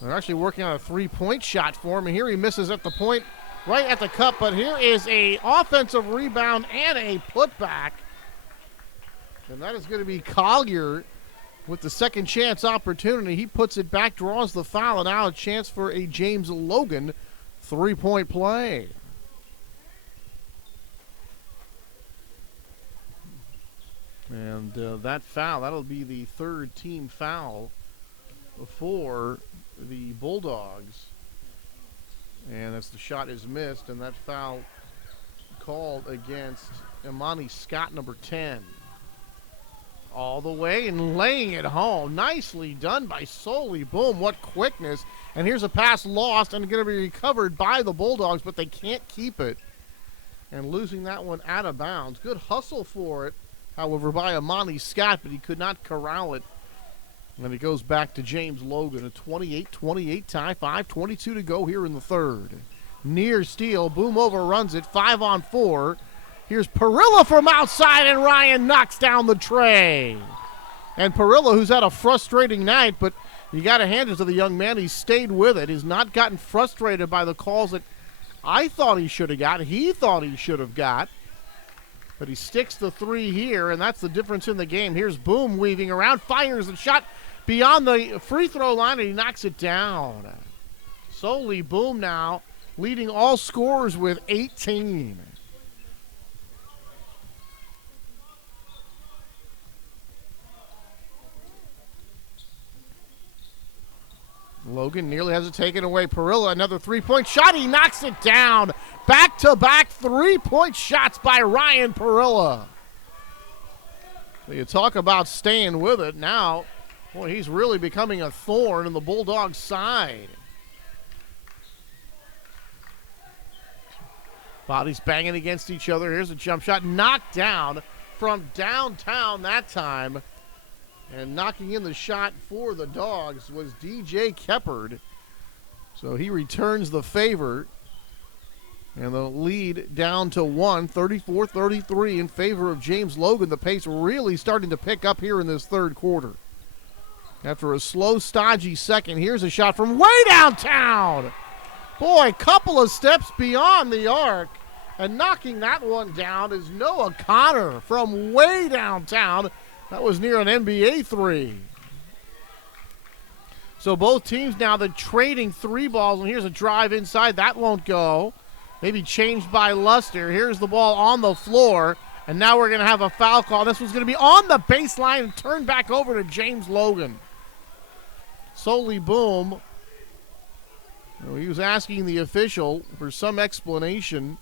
They're actually working on a three-point shot for him, and here he misses at the point, right at the cup, but here is a offensive rebound and a putback. And that is going to be Collier with the second chance opportunity. He puts it back, draws the foul, and now a chance for a James Logan three-point play. And that foul, that'll be the third team foul for the Bulldogs. And as the shot is missed, and that foul called against Imani Scott, number 10. All the way and laying it home. Nicely done by Soli. Boom, what quickness. And here's a pass lost and going to be recovered by the Bulldogs, but they can't keep it. And losing that one out of bounds. Good hustle for it, however, by Imani Scott, but he could not corral it. And it goes back to James Logan. A 28-28 tie. 5:22 to go here in the third. Near steal. Boom overruns it. 5-on-4. Here's Parilla from outside, and Ryan knocks down the tray. And Parilla, who's had a frustrating night, but you got to hand it to the young man. He's stayed with it. He's not gotten frustrated by the calls that I thought he should have got. He thought he should have got. But he sticks the three here, and that's the difference in the game. Here's Boom weaving around, fires the shot beyond the free throw line, and he knocks it down. Solely Boom now leading all scorers with 18. Logan nearly has it taken away. Parilla, another three-point shot. He knocks it down. Back-to-back three-point shots by Ryan Parilla. You talk about staying with it. Now, boy, he's really becoming a thorn in the Bulldogs' side. Bodies banging against each other. Here's a jump shot. Knocked down from downtown that time. And knocking in the shot for the Dogs was DJ Keppard. So he returns the favor. And the lead down to 1, 34-33 in favor of James Logan. The pace really starting to pick up here in this third quarter. After a slow, stodgy second, here's a shot from way downtown. Boy, couple of steps beyond the arc. And knocking that one down is Noah Connor from way downtown. That was near an NBA three. So both teams now, they're trading three balls, and here's a drive inside. That won't go. Maybe changed by Luster. Here's the ball on the floor, and now we're going to have a foul call. This one's going to be on the baseline and turned back over to James Logan. Solely Boom. He was asking the official for some explanation.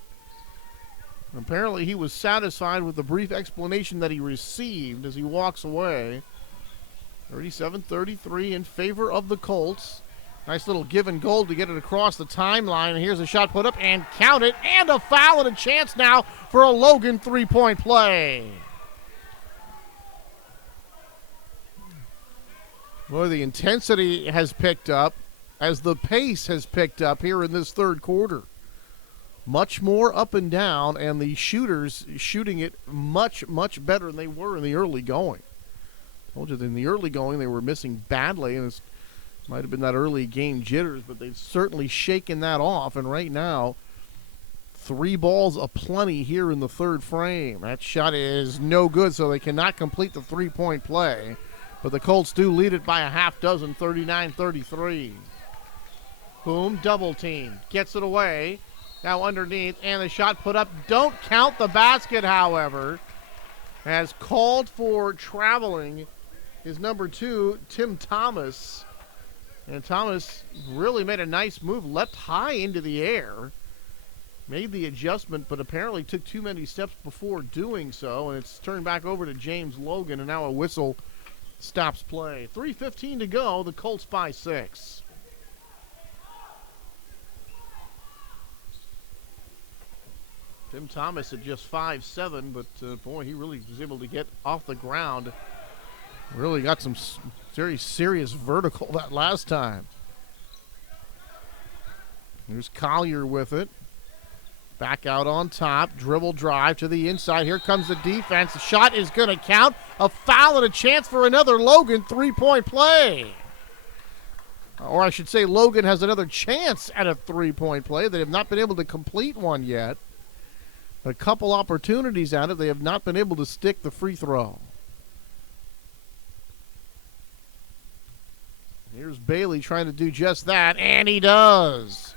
Apparently he was satisfied with the brief explanation that he received as he walks away. 37-33 in favor of the Colts. Nice little give and goal to get it across the timeline. And here's a shot put up and count it. And a foul and a chance now for a Logan three-point play. Well, the intensity has picked up as the pace has picked up here in this third quarter. Much more up and down, and the shooters shooting it much, much better than they were in the early going. Told you that in the early going they were missing badly, and it might have been that early game jitters, but they've certainly shaken that off. And right now, three balls aplenty here in the third frame. That shot is no good, so they cannot complete the three-point play. But the Colts do lead it by a half dozen, 39-33. Boom, double team. Gets it away. Now underneath, and the shot put up. Don't count the basket, however. Has called for traveling is number 2, Tim Thomas. And Thomas really made a nice move, leapt high into the air. Made the adjustment, but apparently took too many steps before doing so. And it's turned back over to James Logan, and now a whistle stops play. 3:15 to go, the Colts by 6. Tim Thomas at just 5'7", but boy, he really was able to get off the ground. Really got some very serious vertical that last time. Here's Collier with it. Back out on top, dribble drive to the inside. Here comes the defense. The shot is going to count. A foul and a chance for another Logan three-point play. Or I should say Logan has another chance at a three-point play. They have not been able to complete one yet. A couple opportunities at it. They have not been able to stick the free throw. Here's Bailey trying to do just that, and he does.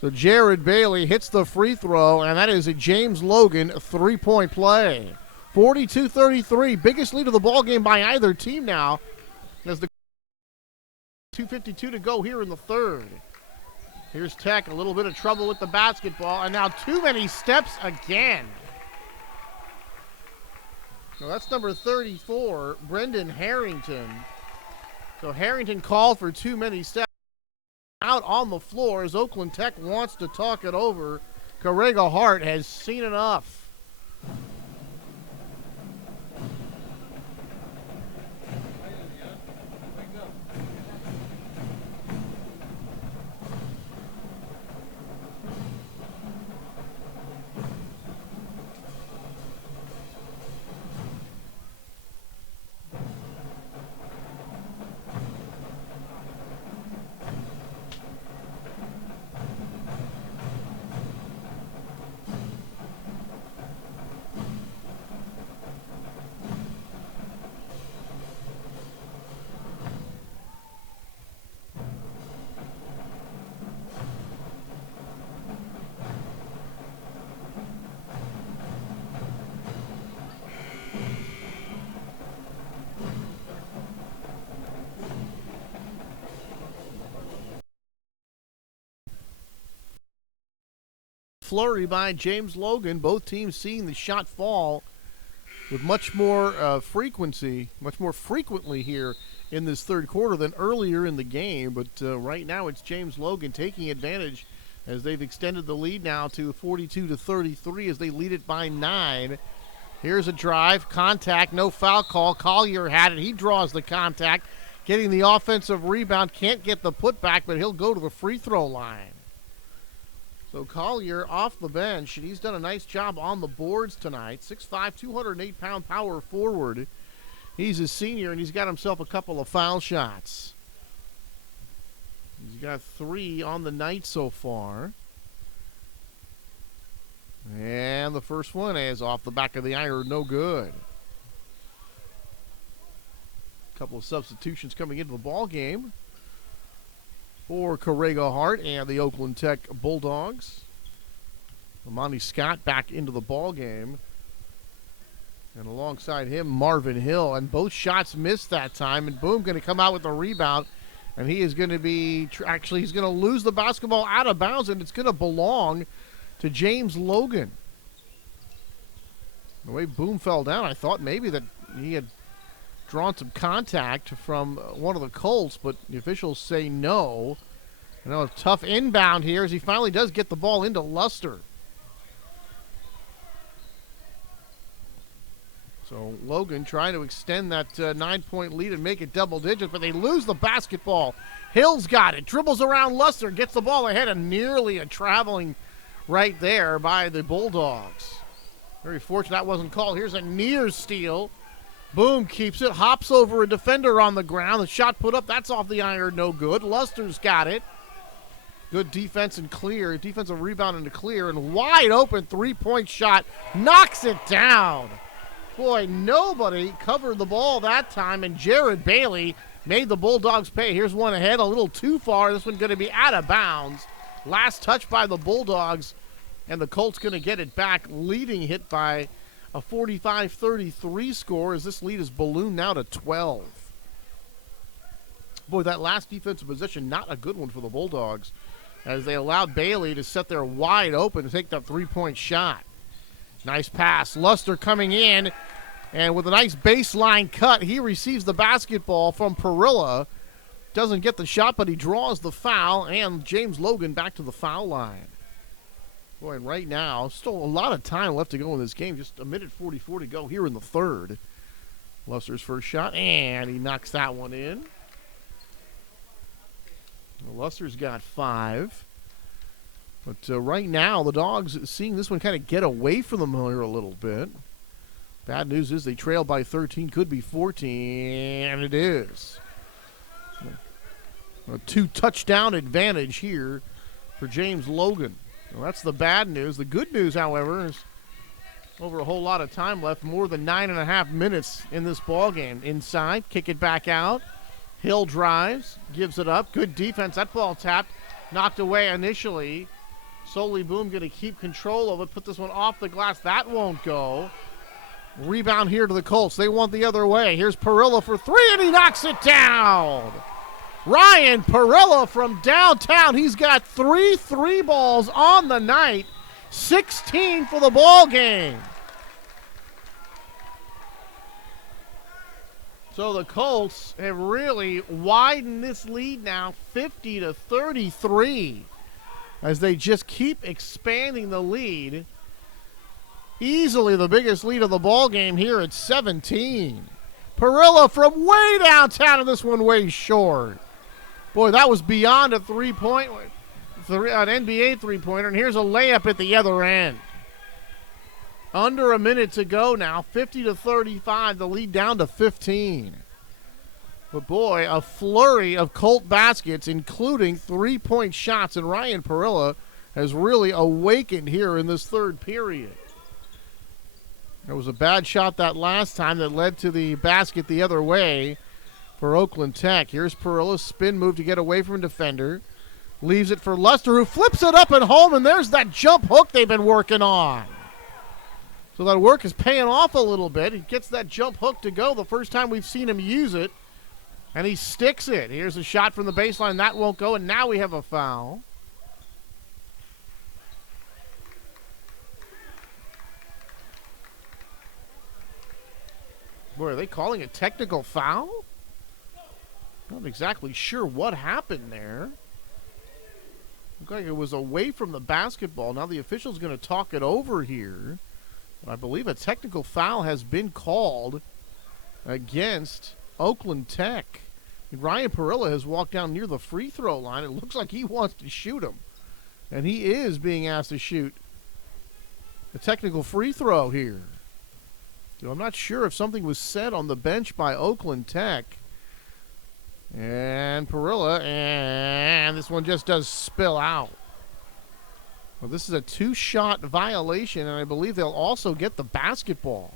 So Jared Bailey hits the free throw, and that is a James Logan three-point play. 42-33, biggest lead of the ball game by either team now, as the 2:52 to go here in the third. Here's Tech, a little bit of trouble with the basketball, and now too many steps again. Well, that's number 34, Brendan Harrington. So Harrington called for too many steps. Out on the floor as Oakland Tech wants to talk it over. Correga Hart has seen enough. Flurry by James Logan. Both teams seeing the shot fall with much more frequency, much more frequently here in this third quarter than earlier in the game. But right now it's James Logan taking advantage as they've extended the lead now to 42-33 as they lead it by 9. Here's a drive, contact, no foul call. Collier had it. He draws the contact, getting the offensive rebound. Can't get the putback, but he'll go to the free throw line. So Collier off the bench, and he's done a nice job on the boards tonight. 6'5", 208-pound power forward. He's a senior, and he's got himself a couple of foul shots. He's got 3 on the night so far. And the first one is off the back of the iron, no good. A couple of substitutions coming into the ball game for Correga Hart and the Oakland Tech Bulldogs. Monty Scott back into the ball game. And alongside him, Marvin Hill. And both shots missed that time. And Boom going to come out with a rebound. And he is going to be, actually, he's going to lose the basketball out of bounds. And it's going to belong to James Logan. The way Boom fell down, I thought maybe that he had drawn some contact from one of the Colts, but the officials say no. And now a tough inbound here as he finally does get the ball into Luster. So Logan trying to extend that 9-point lead and make it double digits, but they lose the basketball. Hill's got it, dribbles around Luster, gets the ball ahead, and nearly a traveling right there by the Bulldogs. Very fortunate that wasn't called. Here's a near steal. Boom keeps it, hops over a defender on the ground. The shot put up, that's off the iron, no good. Luster's got it. Good defense and clear. Defensive rebound and a clear. And wide open three-point shot. Knocks it down. Boy, nobody covered the ball that time. And Jared Bailey made the Bulldogs pay. Here's one ahead, a little too far. This one's going to be out of bounds. Last touch by the Bulldogs. And the Colts going to get it back. Leading hit by a 45-33 score as this lead is ballooned now to 12. Boy, that last defensive position, not a good one for the Bulldogs, as they allowed Bailey to set there wide open to take that three-point shot. Nice pass. Luster coming in, and with a nice baseline cut, he receives the basketball from Perilla. Doesn't get the shot, but he draws the foul, and James Logan back to the foul line. Boy, and right now, still a lot of time left to go in this game. Just a minute 44 to go here in the third. Luster's first shot, and he knocks that one in. Luster's got 5. But right now, the Dogs seeing this one kind of get away from them here a little bit. Bad news is they trail by 13, could be 14, and it is. A 2-touchdown advantage here for James Logan. Well, that's the bad news. The good news, however, is over a whole lot of time left, more than 9.5 minutes in this ball game. Inside, kick it back out. Hill drives, gives it up. Good defense. That ball tapped, knocked away initially. Solely Boom going to keep control of it, put this one off the glass. That won't go. Rebound here to the Colts. They want the other way. Here's Perilla for 3, and he knocks it down. Ryan Perilla from downtown. He's got 3 3-balls on the night. 16 for the ball game. So the Colts have really widened this lead now, 50-33, as they just keep expanding the lead. Easily the biggest lead of the ball game here at 17. Perilla from way downtown, and this one way short. Boy, that was beyond a an NBA three-pointer, and here's a layup at the other end. Under a minute to go now, 50-35, the lead down to 15. But boy, a flurry of Colt baskets, including 3-point shots, and Ryan Perilla has really awakened here in this third period. There was a bad shot that last time that led to the basket the other way for Oakland Tech. Here's Perilla's spin move to get away from a defender. Leaves it for Luster, who flips it up and home, and there's that jump hook they've been working on. So that work is paying off a little bit. He gets that jump hook to go the first time we've seen him use it, and he sticks it. Here's a shot from the baseline. That won't go, and now we have a foul. Boy, are they calling a technical foul? Not exactly sure what happened there. Looked like it was away from the basketball. Now the official's going to talk it over here. I believe a technical foul has been called against Oakland Tech. And Ryan Perilla has walked down near the free throw line. It looks like he wants to shoot him. And he is being asked to shoot a technical free throw here. So I'm not sure if something was said on the bench by Oakland Tech. And Perilla, and this one just does spill out. Well, this is a 2-shot violation, and I believe they'll also get the basketball.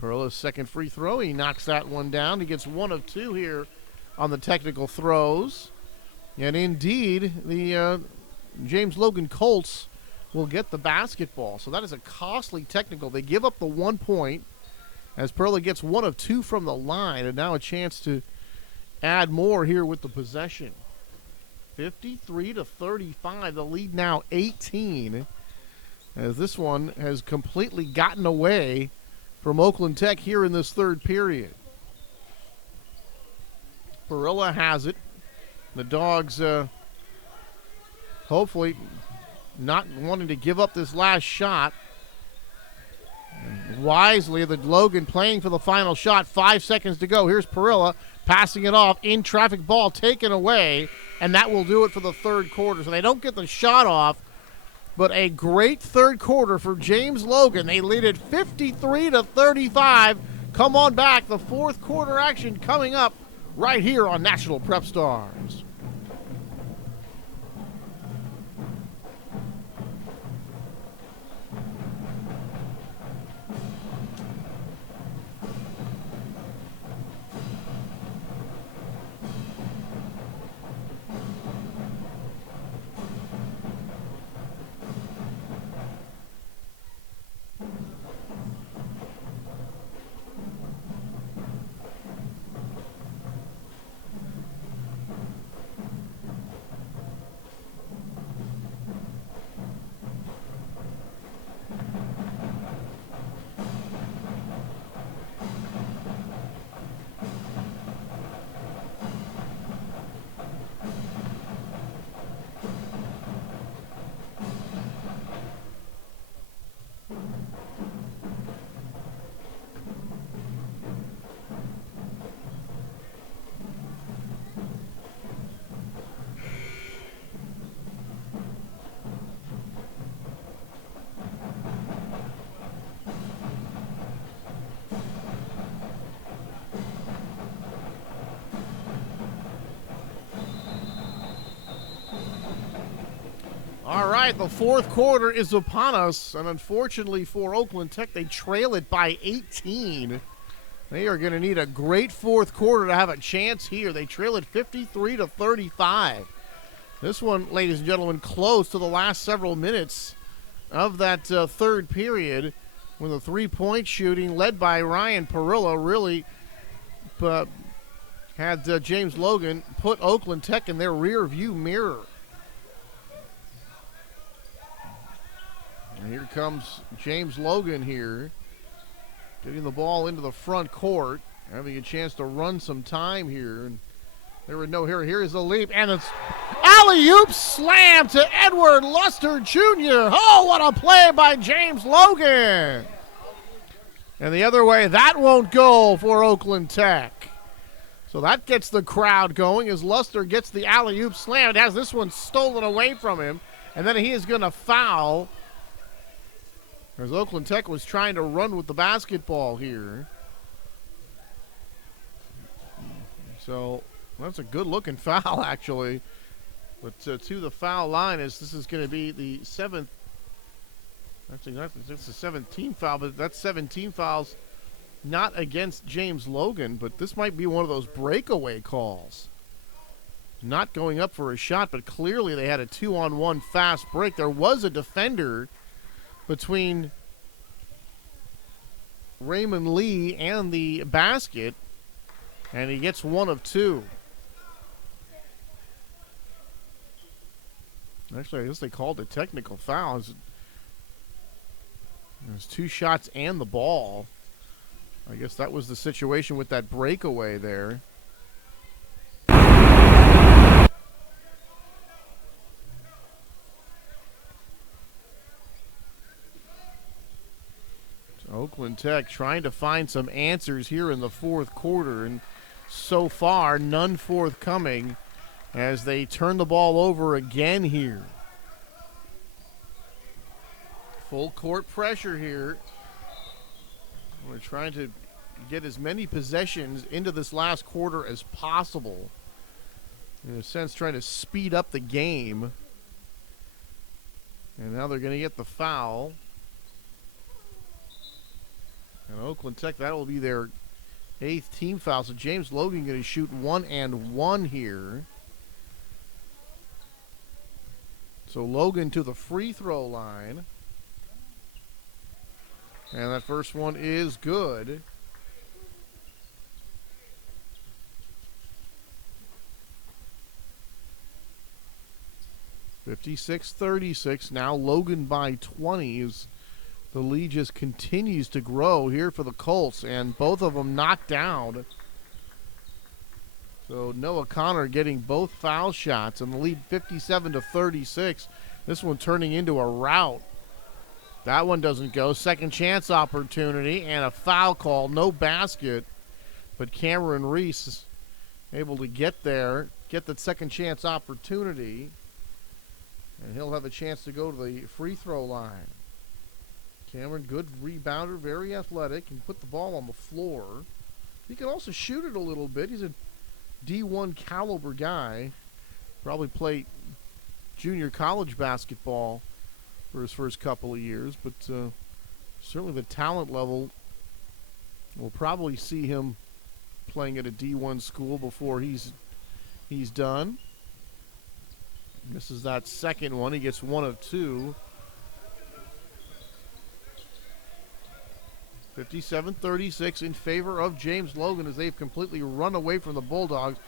Perilla's second free throw. He knocks that one down. He gets 1 of 2 here on the technical throws. And indeed, the James Logan Colts will get the basketball. So that is a costly technical. They give up the 1 point as Perilla gets 1 of 2 from the line, and now a chance to add more here with the possession. 53-35, the lead now 18, as this one has completely gotten away from Oakland Tech here in this third period. Perilla has it. The Dogs hopefully not wanting to give up this last shot. And wisely, the Logan playing for the final shot. 5 seconds to go. Here's Perilla passing it off. In traffic, ball taken away. And that will do it for the third quarter. So they don't get the shot off, but a great third quarter for James Logan. They lead it 53-35. Come on back. The fourth quarter action coming up right here on National Prep Stars. All right, the fourth quarter is upon us, and unfortunately for Oakland Tech, they trail it by 18. They are going to need a great fourth quarter to have a chance here. They trail it 53-35. This one, ladies and gentlemen, close to the last several minutes of that third period when the three-point shooting led by Ryan Perilla really had James Logan put Oakland Tech in their rear view mirror. And here comes James Logan here, getting the ball into the front court, having a chance to run some time here. And there were no here. Here is the leap, and it's alley-oop slam to Edward Luster Jr. Oh, what a play by James Logan. And the other way, that won't go for Oakland Tech. So that gets the crowd going as Luster gets the alley-oop slam. It has this one stolen away from him, and then he is going to foul as Oakland Tech was trying to run with the basketball here. So that's a good-looking foul, actually. But to the foul line, as this is going to be the seventh. Actually, that's the 17th foul, but that's 17 fouls not against James Logan, but this might be one of those breakaway calls. Not going up for a shot, but clearly they had a 2-on-1 fast break. There was a defender between Raymond Lee and the basket, and he gets one of two. Actually, I guess they called it technical foul. There's two shots and the ball. I guess that was the situation with that breakaway there. Oakland Tech trying to find some answers here in the fourth quarter, and so far none forthcoming as they turn the ball over again here. Full court pressure here. We're trying to get as many possessions into this last quarter as possible. In a sense, trying to speed up the game. And now they're going to get the foul. And Oakland Tech, that will be their 8th team foul. So James Logan going to shoot 1-and-1 here. So Logan to the free throw line. And that first one is good. (56-36). Now Logan by 20 as the lead just continues to grow here for the Colts, and both of them knocked down. So Noah Connor getting both foul shots, and the lead 57-36. This one turning into a rout. That one doesn't go. Second chance opportunity and a foul call. No basket. But Cameron Reese is able to get there, get that second chance opportunity. And he'll have a chance to go to the free throw line. Cameron, good rebounder, very athletic, can put the ball on the floor. He can also shoot it a little bit. He's a D1 caliber guy. Probably played junior college basketball for his first couple of years, but certainly the talent level, we'll probably see him playing at a D1 school before he's done. Misses that second one. He gets one of two. 57-36 in favor of James Logan as they've completely run away from the Bulldogs.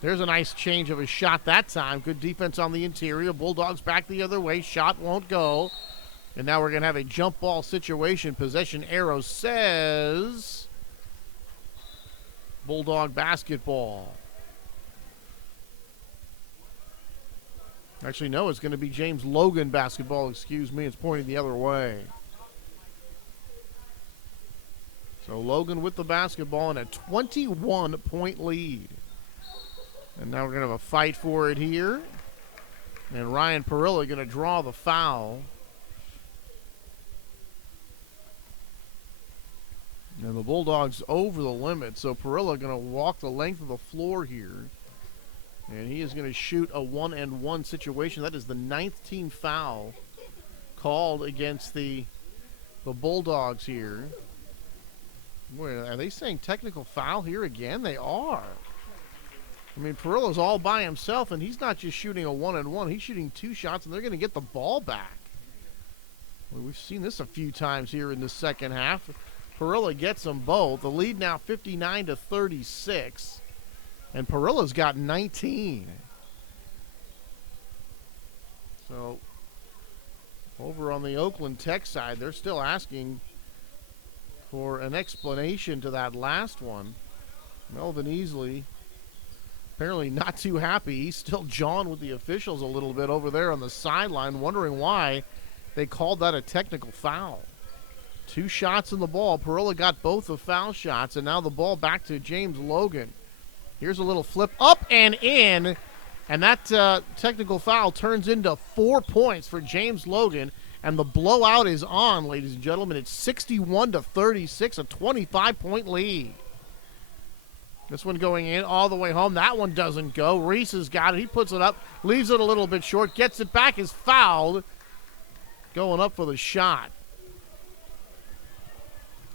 There's a nice change of a shot that time. Good defense on the interior. Bulldogs back the other way. Shot won't go. And now we're going to have a jump ball situation. Possession arrow says Bulldog basketball. Actually, no, it's going to be James Logan basketball. Excuse me. It's pointing the other way. So Logan with the basketball and a 21-point lead. And now we're going to have a fight for it here. And Ryan Perillo going to draw the foul. And the Bulldogs over the limit. So Perillo going to walk the length of the floor here. And he is going to shoot a 1-and-1 situation. That is the 9th team foul called against the Bulldogs here. Wait, are they saying technical foul here again? They are. I mean, Perillo's all by himself, and he's not just shooting a 1-and-1. He's shooting two shots, and they're going to get the ball back. Well, we've seen this a few times here in the second half. Parilla gets them both. The lead now 59-36. And Parilla's got 19. So over on the Oakland Tech side, they're still asking for an explanation to that last one. Melvin Easley apparently not too happy. He's still jawing with the officials a little bit over there on the sideline, wondering why they called that a technical foul. 2 shots in the ball. Parilla got both the foul shots, and now the ball back to James Logan. Here's a little flip up and in, and that technical foul turns into 4 points for James Logan, and the blowout is on, ladies and gentlemen. It's 61-36, a 25-point lead. This one going in all the way home. That one doesn't go. Reese has got it. He puts it up, leaves it a little bit short, gets it back, is fouled, going up for the shot.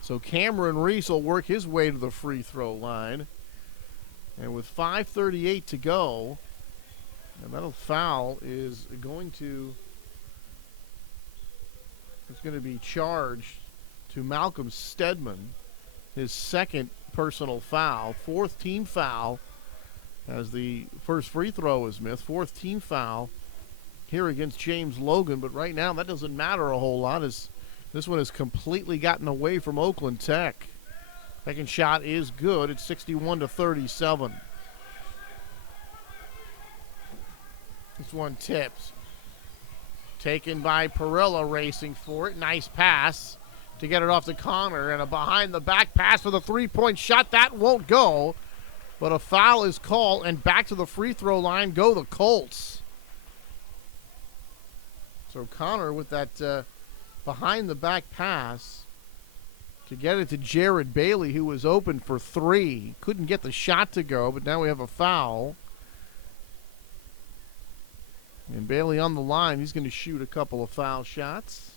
So Cameron Reese will work his way to the free throw line. And with 5:38 to go, and that foul is going to be charged to Malcolm Stedman, his second personal foul, 4th team foul, as the first free throw is missed. 4th team foul here against James Logan, but right now that doesn't matter a whole lot, as this one has completely gotten away from Oakland Tech. Second shot is good. It's 61-37. This one tips. Taken by Parilla, racing for it. Nice pass to get it off to Connor, and a behind-the-back pass for the three-point shot. That won't go, but a foul is called, and back to the free throw line go the Colts. So Connor with that behind-the-back pass to get it to Jared Bailey, who was open for 3. Couldn't get the shot to go, but now we have a foul. And Bailey on the line. He's going to shoot a couple of foul shots.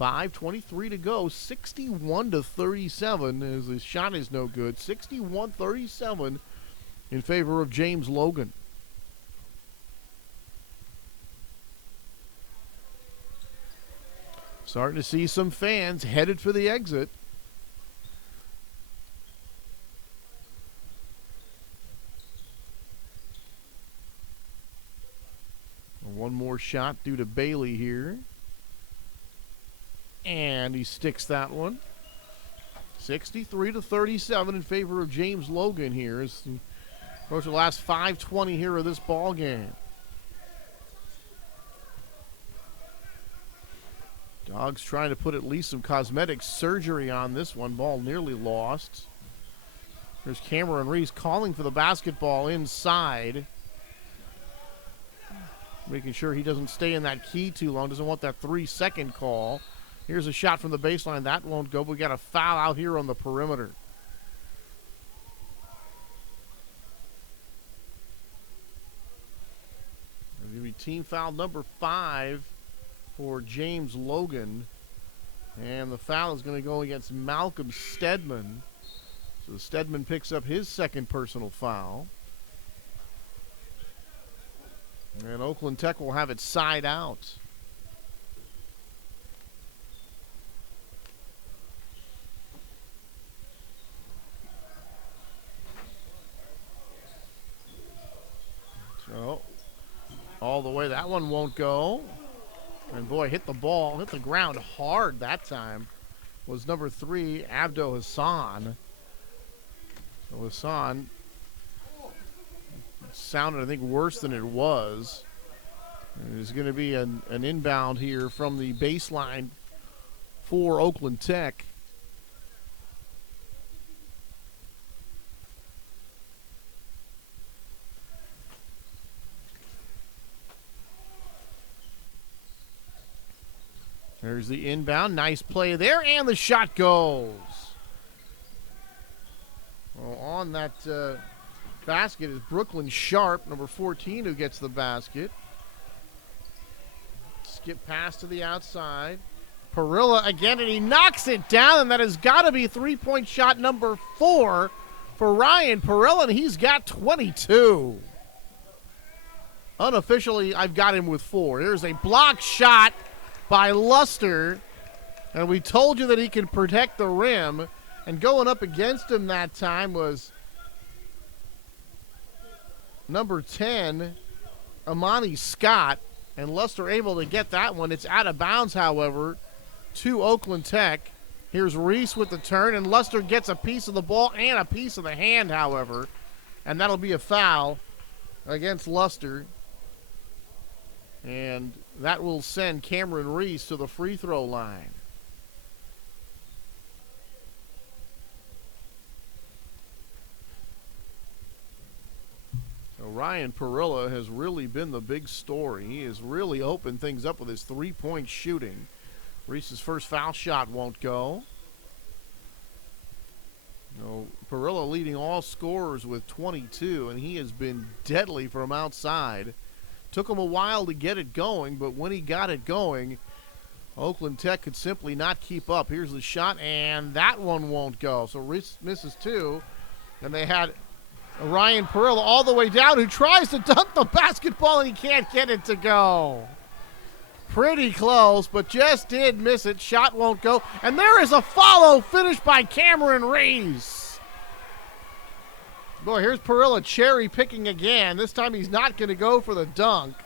5:23 to go. 61-37 as the shot is no good. 61-37 in favor of James Logan. Starting to see some fans headed for the exit. One more shot due to Bailey here. And he sticks that one. 63-37 in favor of James Logan here as we approach the last 5:20 here of this ball game. Dogs trying to put at least some cosmetic surgery on this one. Ball nearly lost. There's Cameron Reese calling for the basketball inside. Making sure he doesn't stay in that key too long. Doesn't want that 3-second call. Here's a shot from the baseline. That won't go. We got a foul out here on the perimeter. It's going to be team foul number 5 for James Logan. And the foul is going to go against Malcolm Stedman. So Stedman picks up his second personal foul. And Oakland Tech will have it side out. So, all the way. That one won't go. And boy, hit the ball, hit the ground hard that time. Was number 3, Abdo Hassan. So Hassan sounded, I think, worse than it was. And there's going to be an inbound here from the baseline for Oakland Tech. There's the inbound. Nice play there, and the shot goes. Well, on that basket is Brooklyn Sharp, number 14, who gets the basket. Skip pass to the outside. Parilla again, and he knocks it down, and that has got to be three-point shot number 4 for Ryan Parilla, and he's got 22. Unofficially, I've got him with 4. Here's a block shot by Luster, And we told you that he can protect the rim. And going up against him that time was number 10, Amani Scott. And Luster able to get that one. It's out of bounds, however, to Oakland Tech. Here's Reese with the turn, and Luster gets a piece of the ball and a piece of the hand, however. And that'll be a foul against Luster. And that will send Cameron Reese to the free throw line. So Ryan Perilla has really been the big story. He has really opened things up with his three-point shooting. Reese's first foul shot won't go. Perilla leading all scorers with 22, and he has been deadly from outside. Took him a while to get it going, but when he got it going, Oakland Tech could simply not keep up. Here's the shot, and that one won't go. So Reese misses two, and they had Ryan Perilla all the way down, who tries to dunk the basketball, and he can't get it to go. Pretty close, but just did miss it. Shot won't go. And there is a follow finish by Cameron Reese. Boy, here's Perilla cherry picking again. This time he's not going to go for the dunk.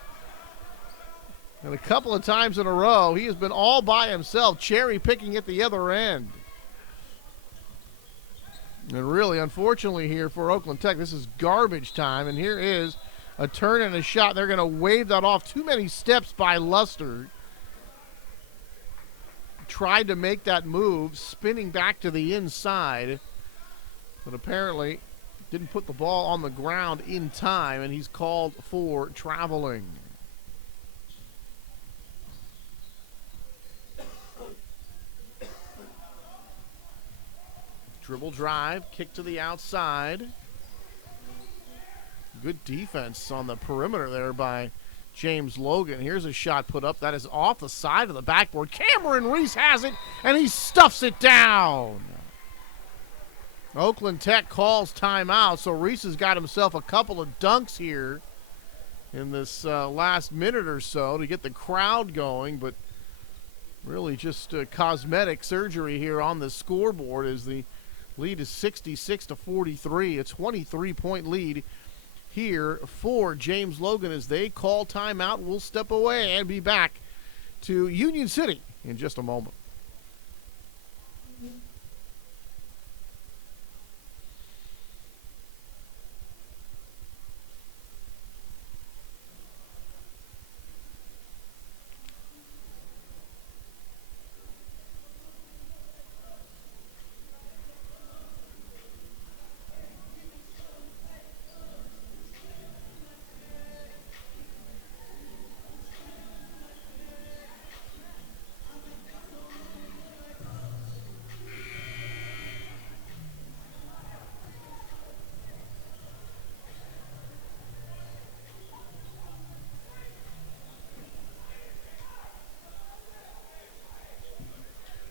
And a couple of times in a row, he has been all by himself, cherry picking at the other end. And really, unfortunately here for Oakland Tech, this is garbage time. And here is a turn and a shot. They're going to wave that off. Too many steps by Luster. Tried to make that move, spinning back to the inside. But apparently didn't put the ball on the ground in time, and he's called for traveling. Dribble drive, kick to the outside. Good defense on the perimeter there by James Logan. Here's a shot put up. That is off the side of the backboard. Cameron Reese has it, and he stuffs it down. Oakland Tech calls timeout, so Reese has got himself a couple of dunks here in this last minute or so to get the crowd going, but really just cosmetic surgery here on the scoreboard as the lead is 66-43, a 23-point lead here for James Logan as they call timeout. We'll step away and be back to Union City in just a moment.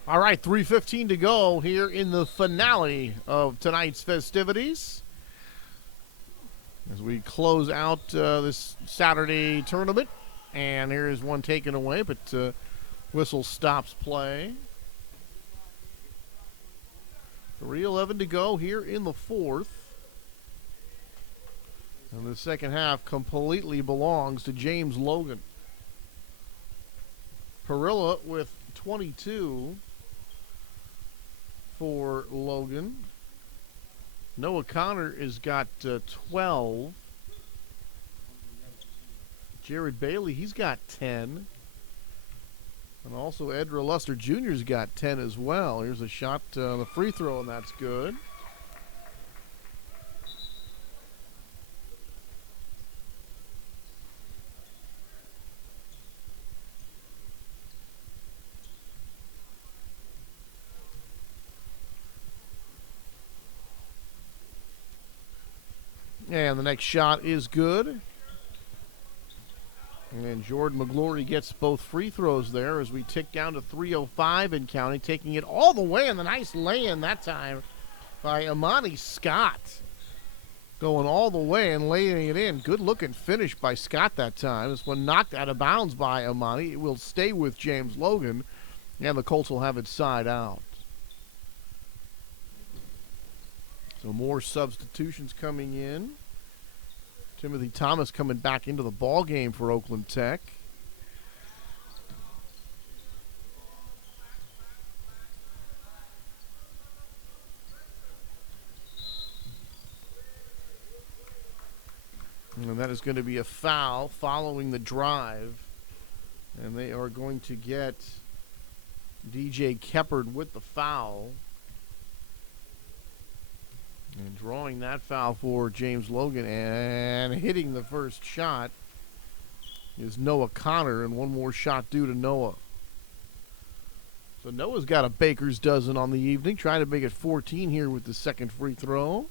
All right, 3:15 to go here in the finale of tonight's festivities as we close out this Saturday tournament. And here is one taken away, but whistle stops play. 3:11 to go here in the fourth. And the second half completely belongs to James Logan. Perilla with 22 for Logan. Noah Connor has got 12. Jared Bailey, he's got 10. And also Edra Luster Jr.'s got 10 as well. Here's a shot on the free throw, and that's good. And the next shot is good. And Jordan McGlory gets both free throws there as we tick down to 3:05 and counting, taking it all the way, and the nice lay-in that time by Amani Scott. Going all the way and laying it in. Good-looking finish by Scott that time. This one knocked out of bounds by Amani. It will stay with James Logan. And the Colts will have it side out. So more substitutions coming in. Timothy Thomas coming back into the ball game for Oakland Tech. And that is going to be a foul following the drive. And they are going to get DJ Keppard with the foul. And drawing that foul for James Logan and hitting the first shot is Noah Connor, and one more shot due to Noah. So Noah's got a baker's dozen on the evening, trying to make it 14 here with the second free throw.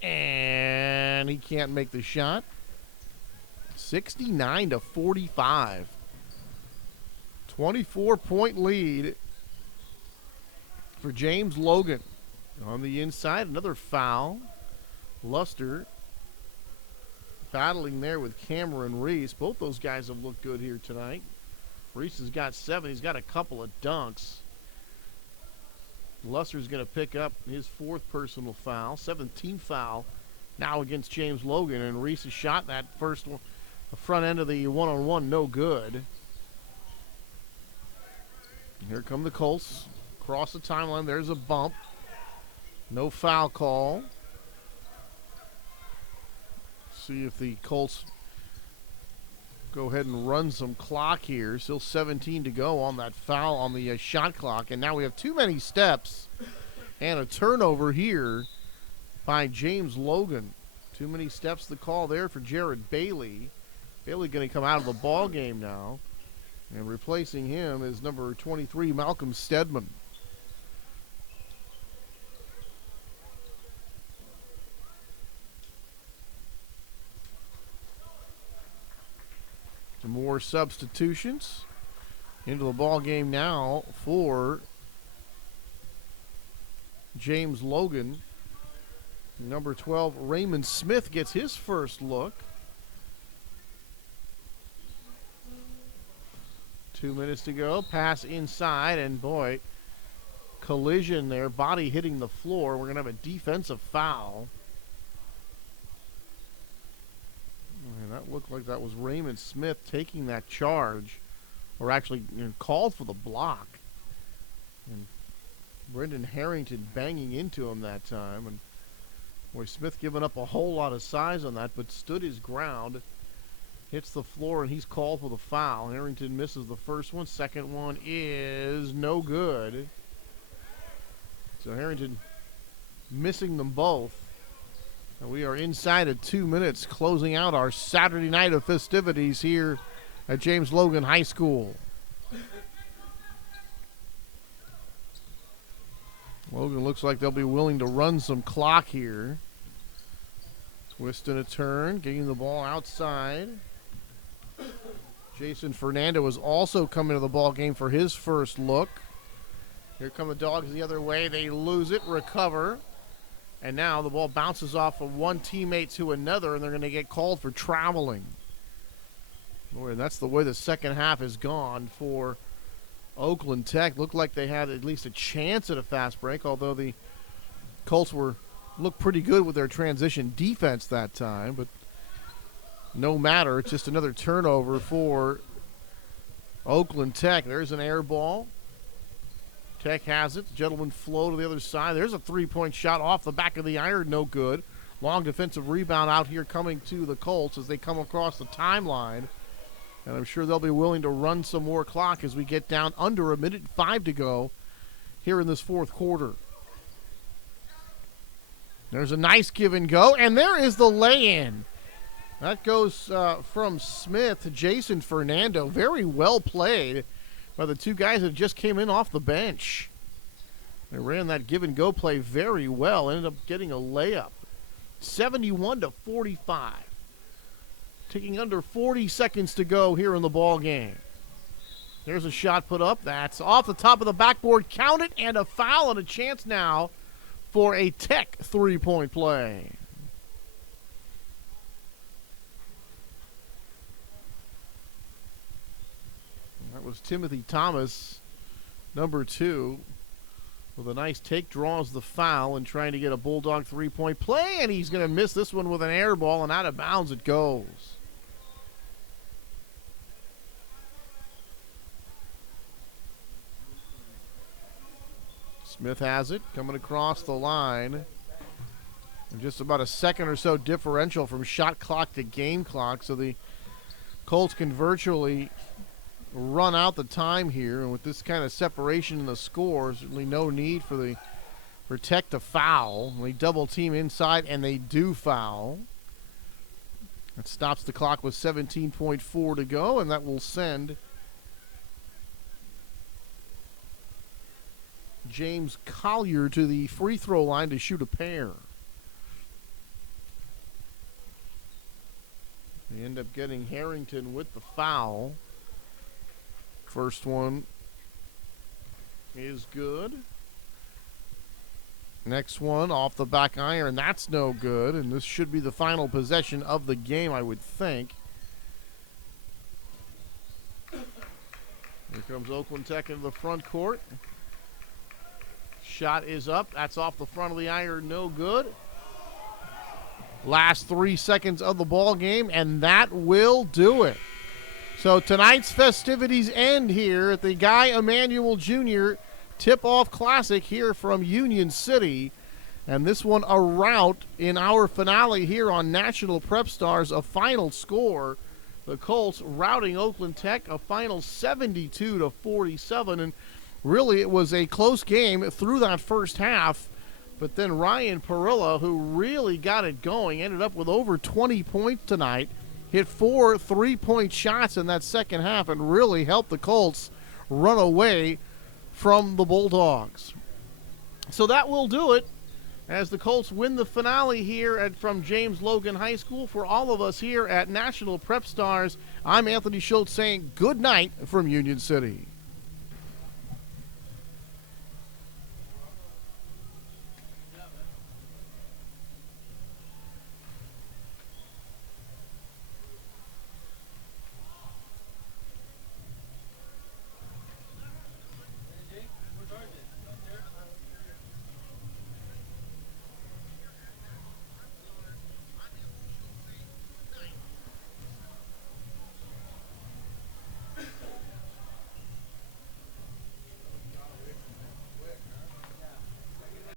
And he can't make the shot. 69-45. 24-point lead for James Logan. On the inside, another foul. Luster battling there with Cameron Reese. Both those guys have looked good here tonight. Reese has got 7. He's got a couple of dunks. Luster's going to pick up his 4th personal foul. 17th foul now against James Logan. And Reese has shot that first one, the front end of the one-on-one, no good. Here come the Colts. Across the timeline, there's a bump. No foul call. See if the Colts go ahead and run some clock here. Still 17 to go on that foul on the shot clock. And now we have too many steps and a turnover here by James Logan. Too many steps to call there for Jared Bailey. Bailey going to come out of the ball game now. And replacing him is number 23, Malcolm Stedman. Some more substitutions into the ball game now for James Logan. Number 12, Raymond Smith gets his first look. 2 minutes to go. Pass inside, and boy, collision there. Body hitting the floor. We're going to have a defensive foul. And that looked like that was Raymond Smith taking that charge, or actually called for the block. And Brendan Harrington banging into him that time. And boy, Smith giving up a whole lot of size on that, but stood his ground. Hits the floor, and he's called for the foul. Harrington misses the first one. Second one is no good. So Harrington missing them both. And we are inside of 2 minutes, closing out our Saturday night of festivities here at James Logan High School. Logan looks like they'll be willing to run some clock here. Twist and a turn, getting the ball outside. Jason Fernando is also coming to the ball game for his first look. Here come the Dogs the other way. They lose it, recover. And now the ball bounces off of one teammate to another, and they're going to get called for traveling. Boy, that's the way the second half has gone for Oakland Tech. Looked like they had at least a chance at a fast break, although the Colts looked pretty good with their transition defense that time. But no matter, it's just another turnover for Oakland Tech. There's an air ball. Tech has it. Gentleman flow to the other side. There's a three-point shot off the back of the iron. No good. Long defensive rebound out here coming to the Colts as they come across the timeline. And I'm sure they'll be willing to run some more clock as we get down under 1:05 to go here in this fourth quarter. There's a nice give and go, and there is the lay-in. That goes from Smith to Jason Fernando. Very well played by the two guys that just came in off the bench. They ran that give and go play very well. Ended up getting a layup. 71-45. Taking under 40 seconds to go here in the ball game. There's a shot put up. That's off the top of the backboard. Count it, and a foul, and a chance now for a Tech three-point play. That was Timothy Thomas number 2, with a nice take, draws the foul and trying to get a Bulldog three-point play, and he's going to miss this one with an air ball, and out of bounds it goes. Smith has it, coming across the line. And just about a second or so differential from shot clock to game clock, so the Colts can virtually run out the time here. And with this kind of separation in the score, certainly no need for Tech to foul. They double team inside, and they do foul. That stops the clock with 17.4 to go, and that will send James Collier to the free throw line to shoot a pair. They end up getting Harrington with the foul. First one is good. Next one off the back iron, that's no good. And this should be the final possession of the game, I would think. Here comes Oakland Tech into the front court. Shot is up. That's off the front of the iron, no good. Last 3 seconds of the ball game, and that will do it. So tonight's festivities end here at the Guy Emanuele Jr. Tip-Off Classic here from Union City. And this one a rout in our finale here on National Prep Stars, a final score. The Colts routing Oakland Tech, a final 72-47. And really it was a close game through that first half. But then Ryan Perilla, who really got it going, ended up with over 20 points tonight, hit 4 3-point shots in that second half, and really helped the Colts run away from the Bulldogs. So that will do it as the Colts win the finale here from James Logan High School. For all of us here at National Prep Stars, I'm Anthony Schultz saying good night from Union City.